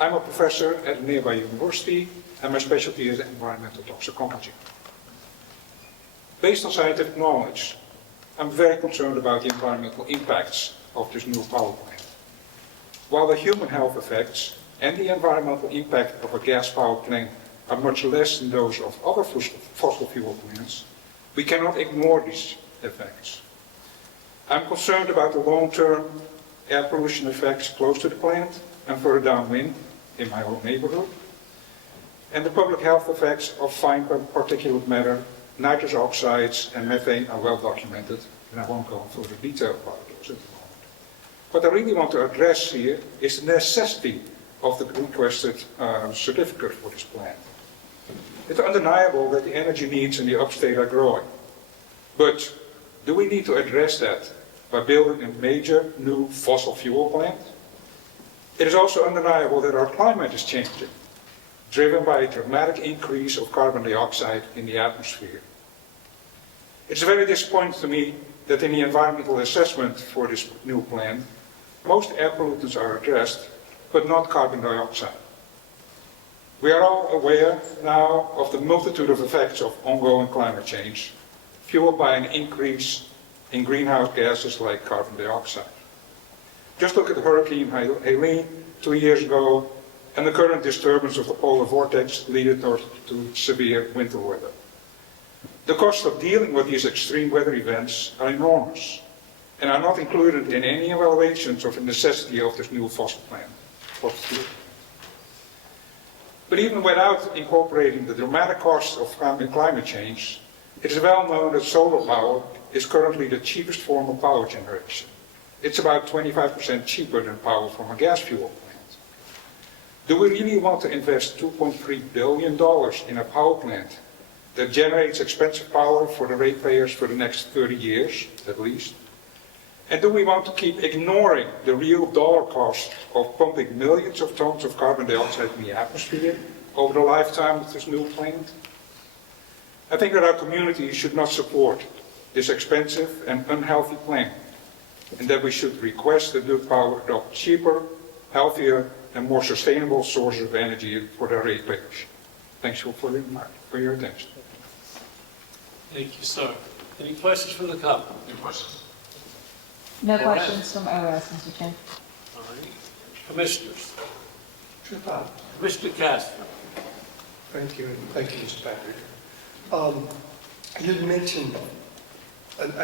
I'm a professor at a nearby university, and my specialty is environmental toxicology. Based on scientific knowledge, I'm very concerned about the environmental impacts of this new power plant. While the human health effects and the environmental impact of a gas power plant are much less than those of other fossil fuel plants, we cannot ignore these effects. I'm concerned about the long-term air pollution effects close to the plant and further downwind in my own neighborhood, and the public health effects of fine particulate matter, nitrous oxides, and methane are well documented, and I won't go into further detail about those at the moment. What I really want to address here is the necessity of the requested certificate for this plant. It's undeniable that the energy needs in the upstate are growing, but do we need to address that by building a major new fossil fuel plant? It is also undeniable that our climate is changing, driven by a dramatic increase of carbon dioxide in the atmosphere. It's very disappointing to me that in the environmental assessment for this new plant, most air pollutants are addressed, but not carbon dioxide. We are all aware now of the multitude of effects of ongoing climate change, fueled by an increase in greenhouse gases like carbon dioxide. Just look at Hurricane Helene 2 years ago, and the current disturbance of the polar vortex leading to severe winter weather. The cost of dealing with these extreme weather events are enormous, and are not included in any evaluations of the necessity of this new fossil plant. But even without incorporating the dramatic costs of climate change, it is well known that solar power is currently the cheapest form of power generation. It's about 25% cheaper than power from a gas fuel plant. Do we really want to invest $2.3 billion in a power plant that generates expensive power for the ratepayers for the next 30 years, at least? And do we want to keep ignoring the real dollar cost of pumping millions of tons of carbon dioxide in the atmosphere over the lifetime of this new plant? I think that our community should not support this expensive and unhealthy plan, and that we should request that Duke Power adopt cheaper, healthier, and more sustainable sources of energy for their ratepayers. Thanks for your attention. Thank you, sir. Any questions from the couple? Any questions? No Go ahead. questions from OS, Mr. Chair. All right. Commissioners. Sure. Mr. Castro. Thank you, and thank you, Mr. Patrick. You had mentioned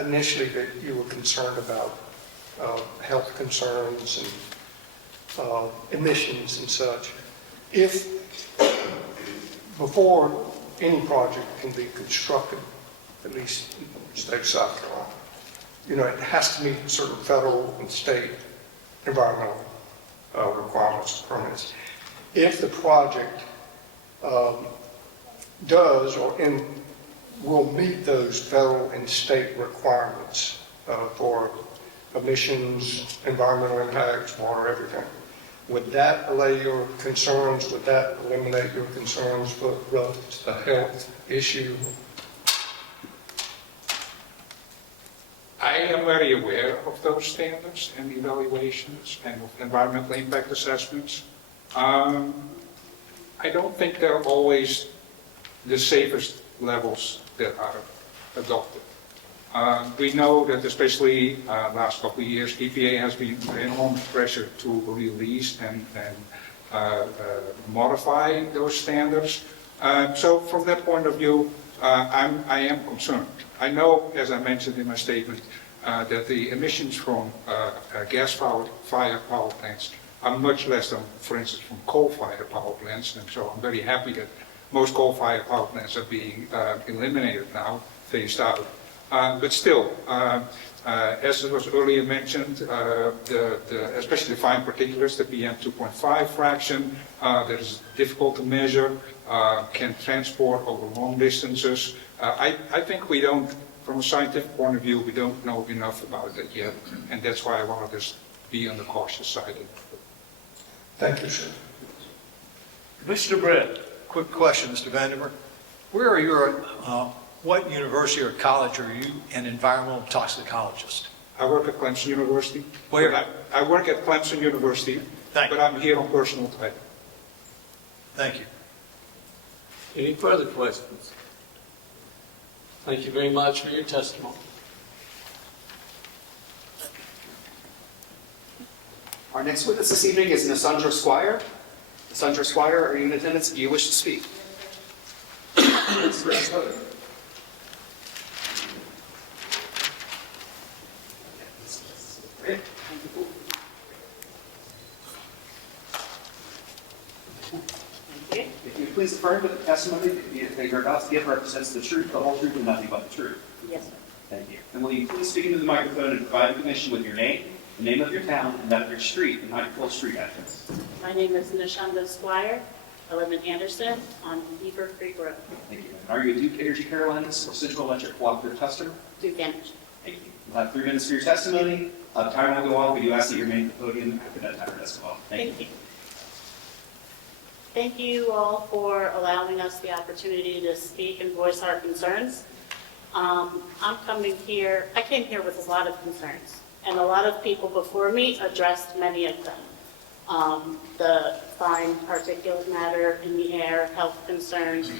initially that you were concerned about health concerns and emissions and such. If, before any project can be constructed, at least in the state of South Carolina, it has to meet certain federal and state environmental requirements and permits. If the project does or will meet those federal and state requirements for emissions, environmental impacts, water, everything, would that allay your concerns? Would that eliminate your concerns relative to the health issue? I am very aware of those standards and evaluations and of environmental impact assessments. I don't think they're always the safest levels that are adopted. We know that especially last couple of years, EPA has been under enormous pressure to release and modify those standards. So from that point of view, I am concerned. I know, as I mentioned in my statement, that the emissions from gas-fired power plants are much less than, for instance, from coal-fired power plants. And so I'm very happy that most coal-fired power plants are being eliminated now, phased out. But still, as it was earlier mentioned, especially the fine particulates, the PM2.5 fraction, that is difficult to measure, can transport over long distances. I think we don't, from a scientific point of view, we don't know enough about that yet, and that's why I wanted to be on the cautious side. Thank you, sir. Commissioner Brett. Quick question, Mr. Vandermeer. Where are you, what university or college are you an environmental toxicologist? I work at Clemson University. Where? I work at Clemson University, but I'm here on personal time. Thank you. Any further questions? Thank you very much for your testimony. Our next witness this evening is Nasandra Squire. Nasandra Squire, are you in attendance? Do you wish to speak? If you please affirm that the testimony that you're about to give represents the truth, the whole truth, and nothing but the truth. Yes, sir. Thank you. And will you please speak into the microphone and provide the commission with your name, the name of your town, and that of your street, and not your full street address? My name is Nashonda Squire. I live in Anderson on Beaver Creek Road. Thank you. And are you a Duke Energy Carolinas or Central Electric cooperative customer? Duke Energy. Thank you. You'll have 3 minutes for your testimony. The timer will go on. We do ask that you remain at the podium after that timer does go on. Thank you. Thank you all for allowing us the opportunity to speak and voice our concerns. I came here with a lot of concerns, and a lot of people before me addressed many of them. The fine particulate matter in the air, health concerns,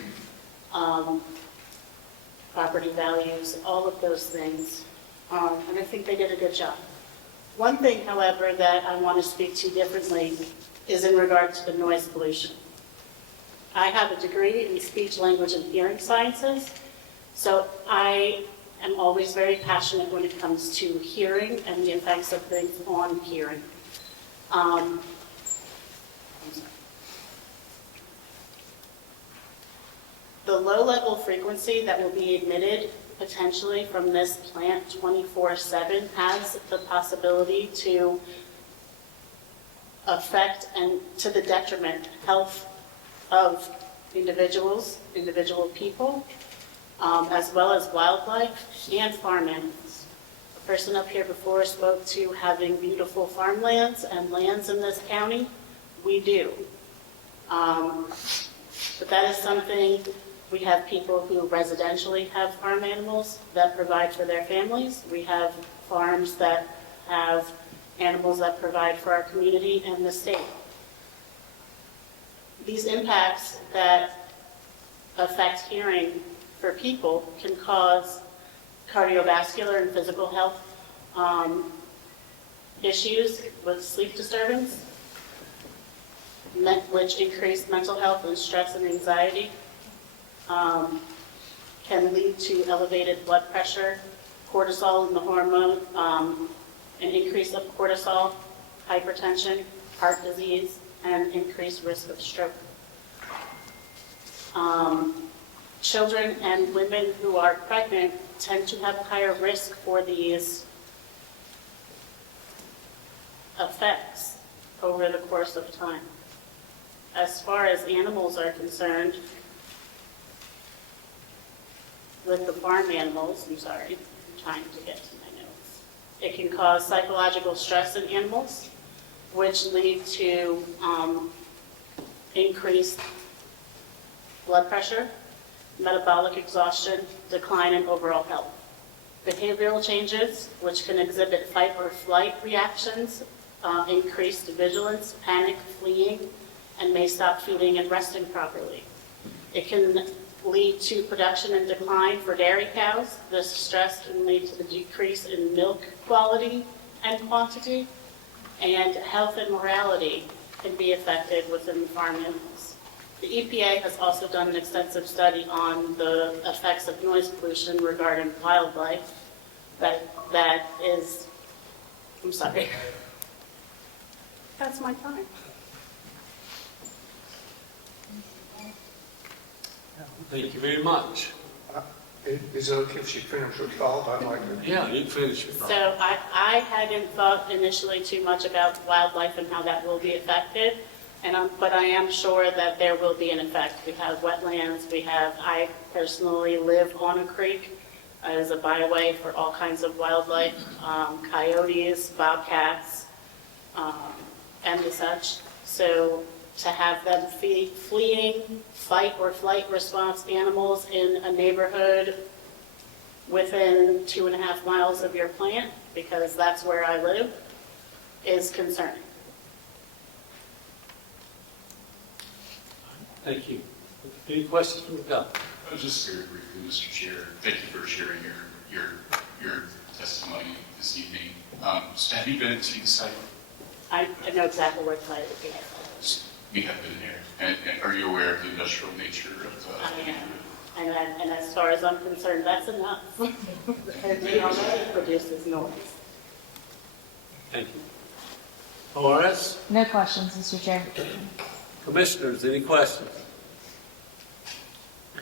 property values, all of those things. And I think they did a good job. One thing, however, that I want to speak to differently is in regard to the noise pollution. I have a degree in speech, language, and hearing sciences, so I am always very passionate when it comes to hearing and the effects of things on hearing. The low-level frequency that will be emitted potentially from this plant 24/7 has the possibility to affect and to the detriment health of individual people, as well as wildlife and farm animals. The person up here before spoke to having beautiful farmlands and lands in this county. We do. But that is something, we have people who residentially have farm animals that provide for their families. We have farms that have animals that provide for our community and the state. These impacts that affect hearing for people can cause cardiovascular and physical health issues with sleep disturbance, which increase mental health and stress and anxiety, can lead to elevated blood pressure, cortisol in the hormone, an increase of cortisol, hypertension, heart disease, and increased risk of stroke. Children and women who are pregnant tend to have a higher risk for these effects over the course of time. As far as animals are concerned, with the farm animals, I'm trying to get to my notes. It can cause psychological stress in animals, which lead to increased blood pressure, metabolic exhaustion, decline in overall health. Behavioral changes, which can exhibit fight or flight reactions, increased vigilance, panic, fleeing, and may stop feeding and resting properly. It can lead to production and decline for dairy cows. This stress can lead to the decrease in milk quality and quantity, and health and morality can be affected within the farm animals. The EPA has also done an extensive study on the effects of noise pollution regarding wildlife. That is, I'm sorry. That's my time. Thank you very much. Is it okay if she finishes her thought? I'd like to. Yeah, you can finish your thought. So I hadn't thought initially too much about wildlife and how that will be affected, but I am sure that there will be an effect. We have wetlands, I personally live on a creek as a byway for all kinds of wildlife, coyotes, bobcats, and the such. So to have them fleeing fight or flight response animals in a neighborhood within 2.5 miles of your plant, because that's where I live, is concerning. Thank you. Any questions from the government? Just very briefly, Mr. Chair, thank you for sharing your testimony this evening. Have you been to the site? I know exactly where the site is. We have been there. And are you aware of the industrial nature of the? I am. And as far as I'm concerned, that's enough. Because it already produces noise. Thank you. ORS? No questions, Mr. Chair. Commissioners, any questions?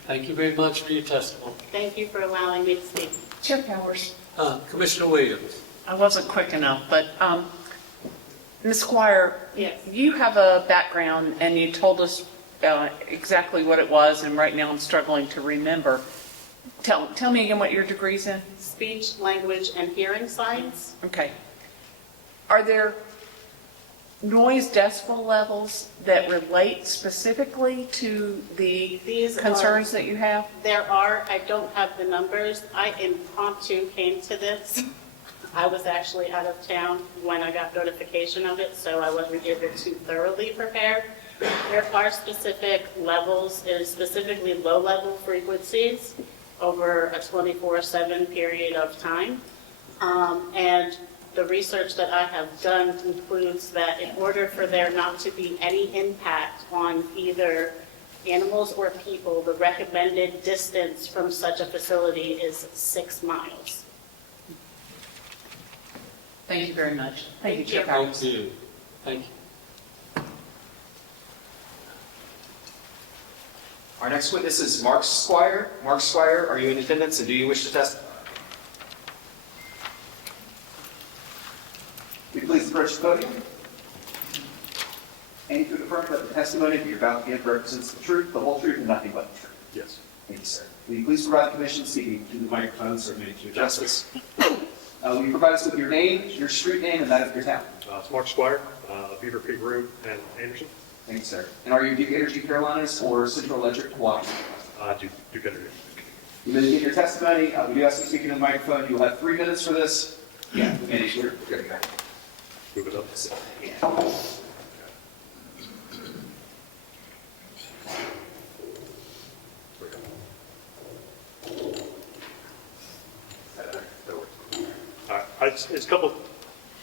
Thank you very much for your testimony. Thank you for allowing me to speak. Chair Powers. Commissioner Williams? I wasn't quick enough, but Ms. Squire, Yes. you have a background and you told us exactly what it was, and right now I'm struggling to remember. Tell me again what your degree's in? Speech, language, and hearing science. Okay. Are there noise decibel levels that relate specifically to the concerns that you have? There are. I don't have the numbers. I impromptu came to this. I was actually out of town when I got notification of it, so I wasn't able to thoroughly prepare. There are specific levels, specifically low-level frequencies over a 24/7 period of time. And the research that I have done concludes that in order for there not to be any impact on either animals or people, the recommended distance from such a facility is 6 miles. Thank you very much. Thank you, Chair Thank Powers. you. Thank you. Our next witness is Mark Squire. Mark Squire, are you in attendance and do you wish to testify? Will you please approach the podium? And you affirm that the testimony that you're about to give represents the truth, the whole truth, and nothing but the truth? Yes. Thank you, sir. Will you please provide the commission speaking to the microphone so we can do justice? Will you provide us with your name, your street name, and that of your town? It's Mark Squire, Beaver Creek Road and Anderson. Thank you, sir. And are you Duke Energy Carolinas or Central Electric Hawaii? Duke Energy. You may give your testimony. We do ask you to speak into the microphone. You'll have 3 minutes for this. Yeah, and we're good to go. Move it up. Yeah. It's a couple,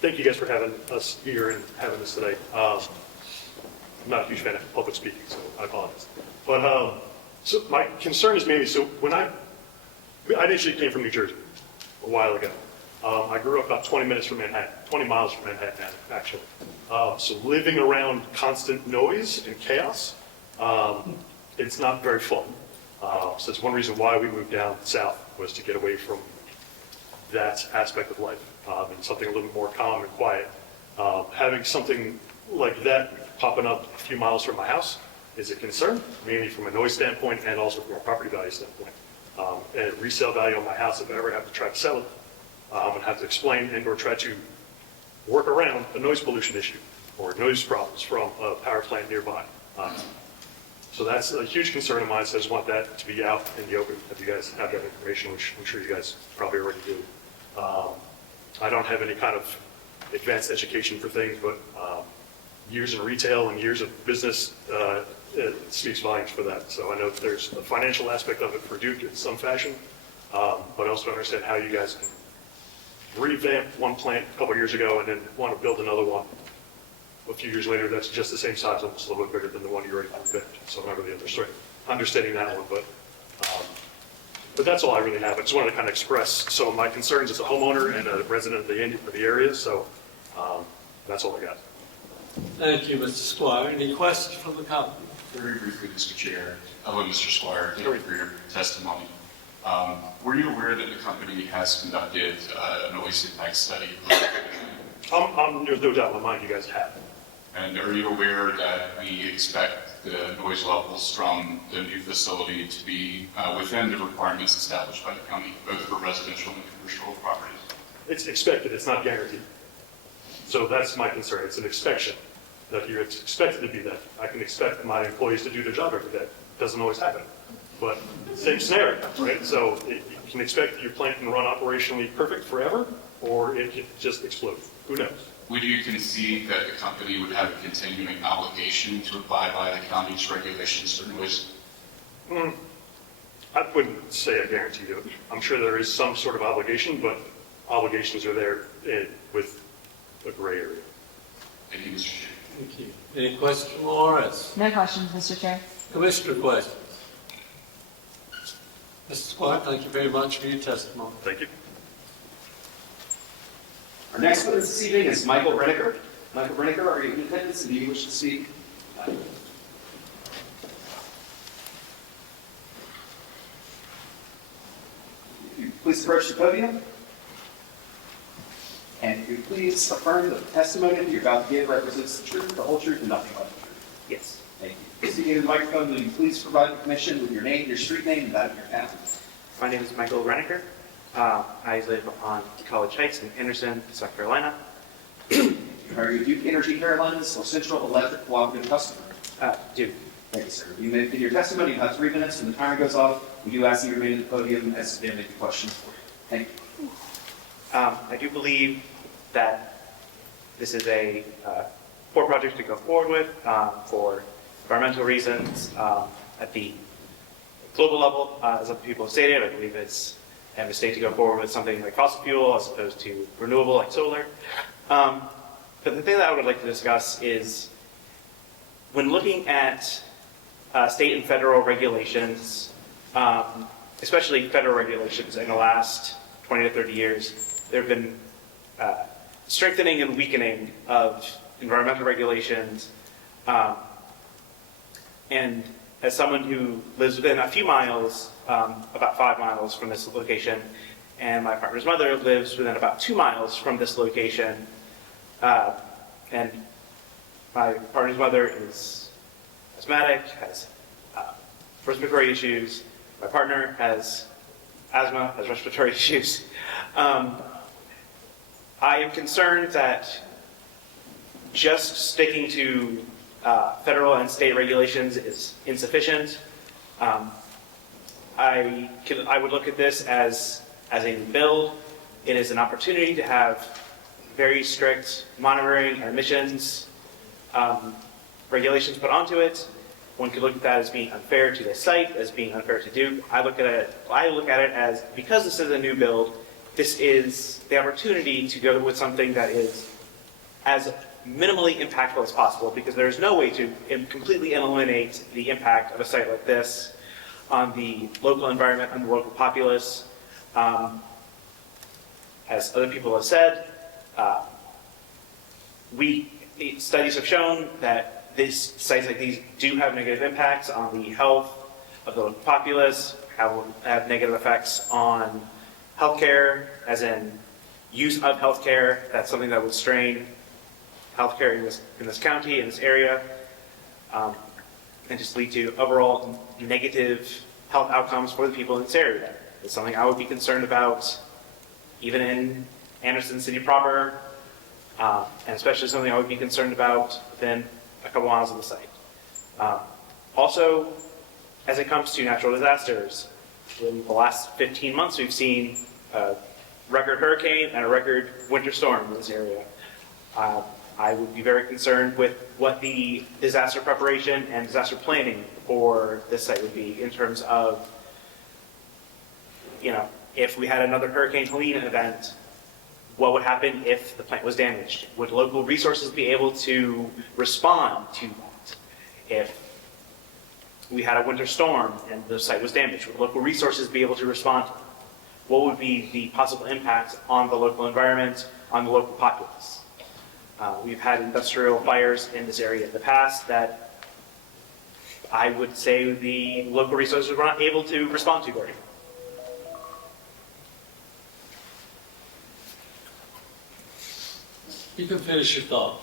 thank you guys for having us here and having this today. I'm not a huge fan of public speaking, so I apologize. But so my concern is mainly, so when I initially came from New Jersey a while ago. I grew up about 20 miles from Manhattan, actually. So living around constant noise and chaos, it's not very fun. So it's one reason why we moved down south, was to get away from that aspect of life and something a little bit more calm and quiet. Having something like that popping up a few miles from my house is a concern, mainly from a noise standpoint and also from a property value standpoint. And resale value on my house, if I ever have to try to sell it, and have to explain and or try to work around a noise pollution issue or noise problems from a power plant nearby. So that's a huge concern of mine, so I just want that to be out in the open, if you guys have that information, which I'm sure you guys probably already do. I don't have any kind of advanced education for things, but years in retail and years of business it speaks volumes for that. So I know there's a financial aspect of it for Duke in some fashion, but I also understand how you guys can revamp one plant a couple of years ago and then want to build another one a few years later that's just the same size, almost a little bit bigger than the one you already revamped. So I'm not really understanding that one, but that's all I really have. I just wanted to kind of express some of my concerns as a homeowner and a resident of the area. So that's all I got. Thank you, Mr. Squire. Any questions from the company? Very briefly, Mr. Chair. Hello, Mr. Squire. Thank you for your testimony. Were you aware that the company has conducted a noise impact study? There's no doubt in my mind you guys have. And are you aware that we expect the noise levels from the new facility to be within the requirements established by the county, both for residential and commercial properties? It's expected, it's not guaranteed. So that's my concern. It's an inspection that you're expected to be that. I can expect my employees to do their job every day. It doesn't always happen. But same scenario, right? So you can expect that your plant can run operationally perfect forever, or it could just explode. Who knows? Would you concede that the company would have a continuing obligation to abide by the county's regulations for noise? I wouldn't say I guarantee you. I'm sure there is some sort of obligation, but obligations are there with a gray area. Thank you, Mr. Chair. Thank you. Any questions from ORS? No questions, Mr. Chair. Commissioner questions? Mr. Squire, thank you very much for your testimony. Thank you. Our next witness this evening is Michael Renniker. Michael Renniker, are you in attendance and do you wish to speak? Please approach the podium. And if you please affirm that the testimony that you're about to give represents the truth, the whole truth, and nothing but the truth. Yes. Thank you. Speaking in the microphone, will you please provide the commission with your name, your street name, and that of your town? My name is Michael Renniker. I live on College Heights in Anderson, South Carolina. Are you Duke Energy Carolinas or Central Electric Cooperative customer? Duke. Thank you, sir. You may begin your testimony. You have 3 minutes. When the timer goes off, we do ask that you remain at the podium as they make questions for you. Thank you. I do believe that this is a poor project to go forward with for environmental reasons. At the global level, as other people have stated, I believe it's a mistake to go forward with something like fossil fuel as opposed to renewable like solar. But the thing that I would like to discuss is when looking at state and federal regulations, especially federal regulations in the last 20 to 30 years, there have been strengthening and weakening of environmental regulations. And as someone who lives within a few miles, about 5 miles from this location, and my partner's mother lives within about 2 miles from this location, and my partner's mother is asthmatic, has respiratory issues. My partner has asthma, has respiratory issues. I am concerned that just sticking to federal and state regulations is insufficient. I would look at this as a new build. It is an opportunity to have very strict monitoring and emissions regulations put onto it. One could look at that as being unfair to the site, as being unfair to Duke. I look at it as, because this is a new build, this is the opportunity to go with something that is as minimally impactful as possible, because there's no way to completely eliminate the impact of a site like this on the local environment and the local populace. As other people have said, studies have shown that sites like these do have negative impacts on the health of the local populace, have negative effects on healthcare, as in use of healthcare. That's something that would strain healthcare in this county, in this area, and just lead to overall negative health outcomes for the people in this area. It's something I would be concerned about, even in Anderson City proper, and especially something I would be concerned about within a couple miles of the site. Also, as it comes to natural disasters, in the last 15 months we've seen a record hurricane and a record winter storm in this area. I would be very concerned with what the disaster preparation and disaster planning for this site would be in terms of, if we had another Hurricane Helene event, what would happen if the plant was damaged? Would local resources be able to respond to that? If we had a winter storm and the site was damaged, would local resources be able to respond to that? What would be the possible impact on the local environment, on the local populace? We've had industrial fires in this area in the past that I would say the local resources were not able to respond to very well. You can finish your thought.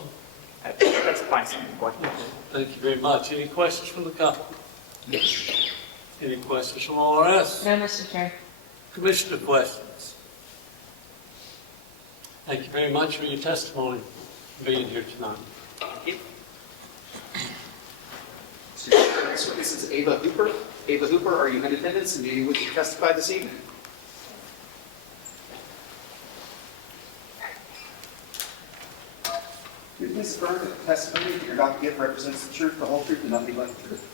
That's a fine point. Thank you very much. Any questions from the couple? Any questions from ORS? No, Mr. Chair. Commissioner questions? Thank you very much for your testimony, being here tonight. Next witness is Ava Hooper. Ava Hooper, are you in attendance and do you wish to testify this evening? Do you please affirm that the testimony that you're about to give represents the truth, the whole truth, and nothing but the truth?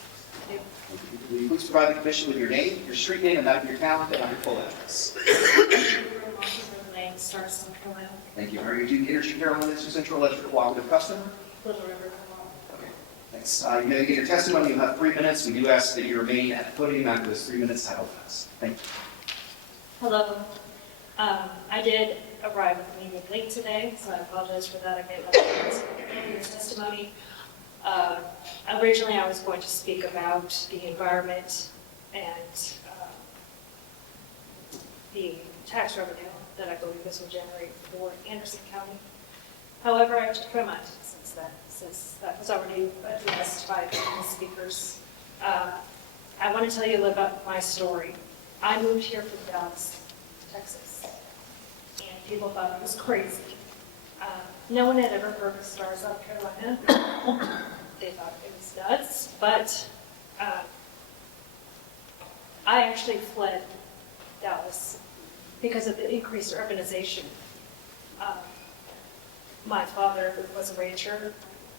Will you please provide the commission with your name, your street name, and that of your town, and your full address? Thank you. Are you Duke Energy Carolina Central Electric Cooperative customer? Little River. Okay, thanks. You may get your testimony. You'll have 3 minutes. We do ask that you remain at the podium after this 3 minutes title pass. Thank you. Hello. I did arrive at the meeting late today, so I apologize for that. I made my testimony. Originally, I was going to speak about the environment and the tax revenue that I believe this will generate for Anderson County. However, I changed my mind since that was already addressed by the speakers. I want to tell you a little about my story. I moved here from Dallas, Texas, and people thought I was crazy. No one had ever heard of Star, South Carolina. They thought it was nuts, but I actually fled Dallas because of the increased urbanization. My father was a rancher,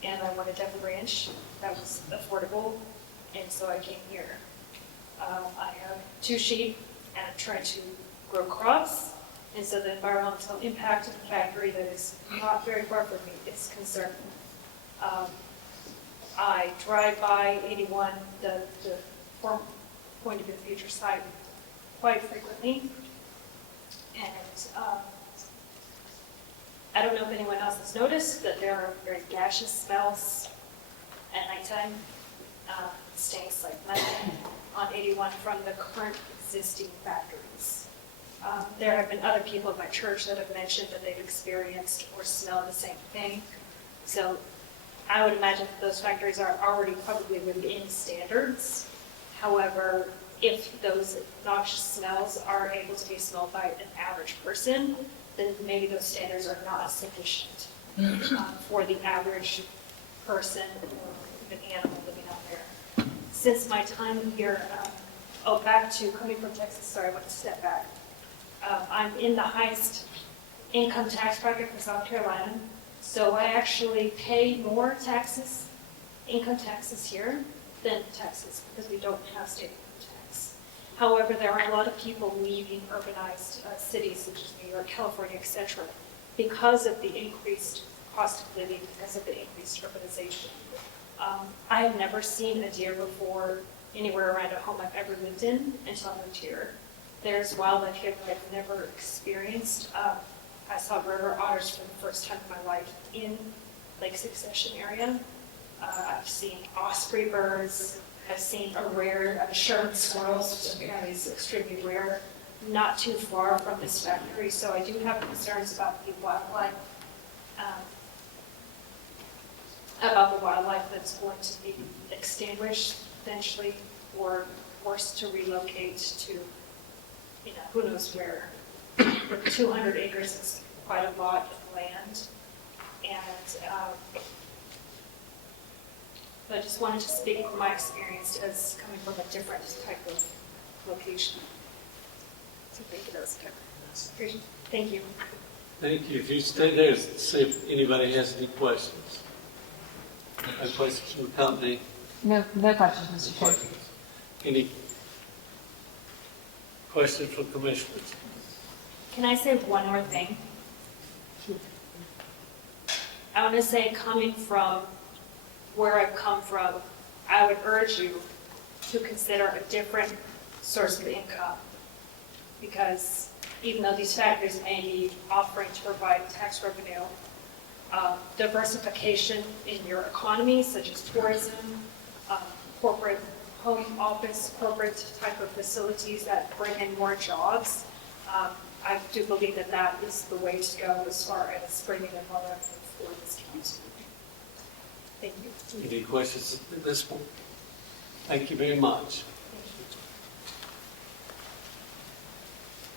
and I wanted to have a ranch that was affordable, and so I came here. I have 2 sheep, and I'm trying to grow crops, and so the environmental impact of the factory that is not very far from me is concerning. I drive by 81, the point of the future site, quite frequently, and I don't know if anyone else has noticed that there are very gaseous smells at nighttime. Stinks like methane on 81 from the current existing factories. There have been other people at my church that have mentioned that they've experienced or smelled the same thing. So I would imagine that those factories are already probably within standards. However, if those noxious smells are able to be smelled by an average person, then maybe those standards are not sufficient for the average person or even animal living out there. Since my time here, back to coming from Texas, sorry, I want to step back. I'm in the highest income tax bracket for South Carolina, so I actually pay more taxes, income taxes here than Texas, because we don't have state income tax. However, there are a lot of people leaving urbanized cities such as New York, California, etc., because of the increased cost of living, because of the increased urbanization. I have never seen a deer before anywhere around a home I've ever lived in until I moved here. There's wildlife here that I've never experienced. I saw river otters for the first time in my life in Lake Succession area. I've seen osprey birds. I've seen a rare Sherman squirrels, which is extremely rare, not too far from this factory. So I do have concerns about the wildlife, that's going to be extinguished eventually, or forced to relocate to, who knows where. 200 acres is quite a lot of land, and I just wanted to speak from my experience as coming from a different type of location. So thank you, that was good. Thank you. Thank you. If you stay there, see if anybody has any questions. Any questions from the company? No questions, Mr. Chair. Any questions from commissioners? Can I say one more thing? I want to say, coming from where I've come from, I would urge you to consider a different source of income. Because even though these factories may be offering to provide tax revenue, diversification in your economy, such as tourism, corporate home office, corporate type of facilities that bring in more jobs, I do believe that that is the way to go as far as bringing in more revenue for this county. Thank you. Any questions at this point? Thank you very much.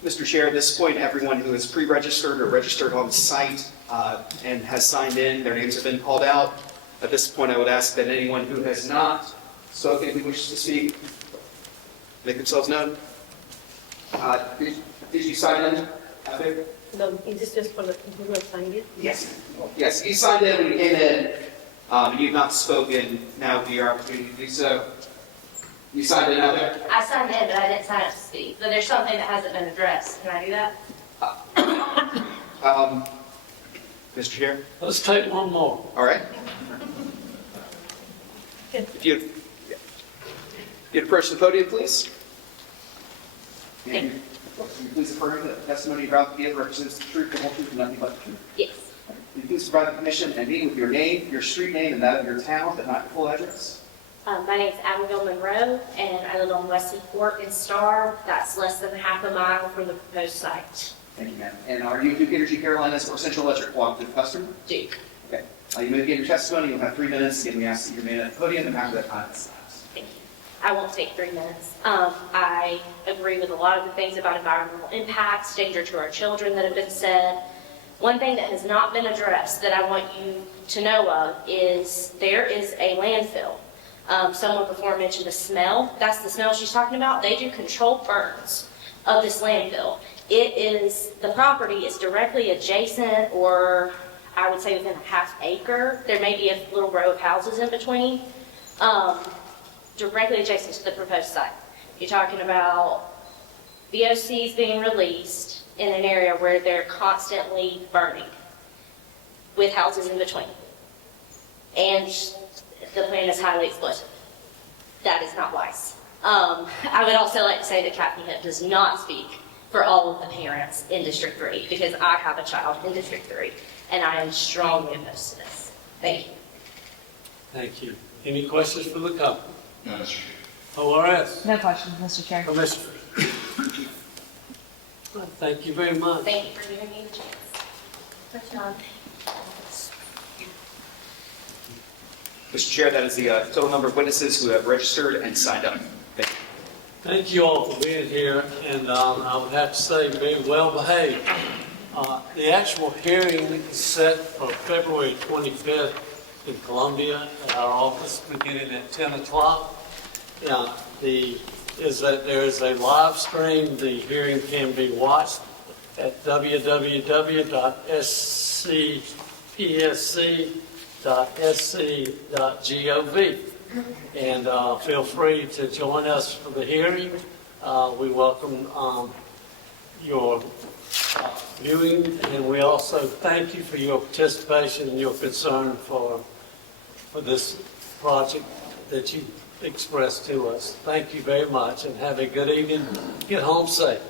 Mr. Chair, at this point, everyone who is pre-registered or registered on the site and has signed in, their names have been called out. At this point, I would ask that anyone who has not spoken, who wishes to speak, make themselves known. Did you sign in out there? No, is this just for the people who have signed in? Yes. Yes, you signed in when you came in. You've not spoken. Now would be your opportunity to do so. You signed in out there? I signed in, but I didn't sign up to speak. But there's something that hasn't been addressed. Can I do that? Mr. Chair? Let's take one more. All right. If you'd approach the podium, please. And you please affirm that the testimony you're about to give represents the truth, the whole truth, and nothing but the truth. Yes. Will you please provide the commission and me with your name, your street name, and that of your town, but not your full address? My name's Abigail Monroe, and I live on Wesley Court in Star. That's less than half a mile from the proposed site. Thank you, ma'am. And are you Duke Energy Carolinas or Central Electric cooperative customer? Duke. Okay. You may begin your testimony. You'll have 3 minutes. Again, we ask that you remain at the podium, and after that time, it's Thank you. I won't take 3 minutes. I agree with a lot of the things about environmental impacts, danger to our children that have been said. One thing that has not been addressed that I want you to know of is there is a landfill. Someone before mentioned the smell. That's the smell she's talking about. They do controlled burns of this landfill. The property is directly adjacent, or I would say within a half acre. There may be a little row of houses in between, directly adjacent to the proposed site. You're talking about VOCs being released in an area where they're constantly burning with houses in between. And the plant is highly explosive. That is not wise. I would also like to say that Kathy Hitt does not speak for all of the parents in District 3, because I have a child in District 3, and I am strongly opposed to this. Thank you. Thank you. Any questions for the company? No, Mr. Chair. ORS? No questions, Mr. Chair. Commissioner? Thank you very much. Thank you for giving me the chance. Mr. Chair, that is the total number of witnesses who have registered and signed up. Thank you. Thank you all for being here, and I would have to say, very well behaved. The actual hearing is set for February 25th in Columbia at our office, beginning at 10 o'clock. There is a live stream. The hearing can be watched at www.scpsc.sc.gov. And feel free to join us for the hearing. We welcome your viewing, and we also thank you for your participation and your concern for this project that you expressed to us. Thank you very much, and have a good evening. Get home safe.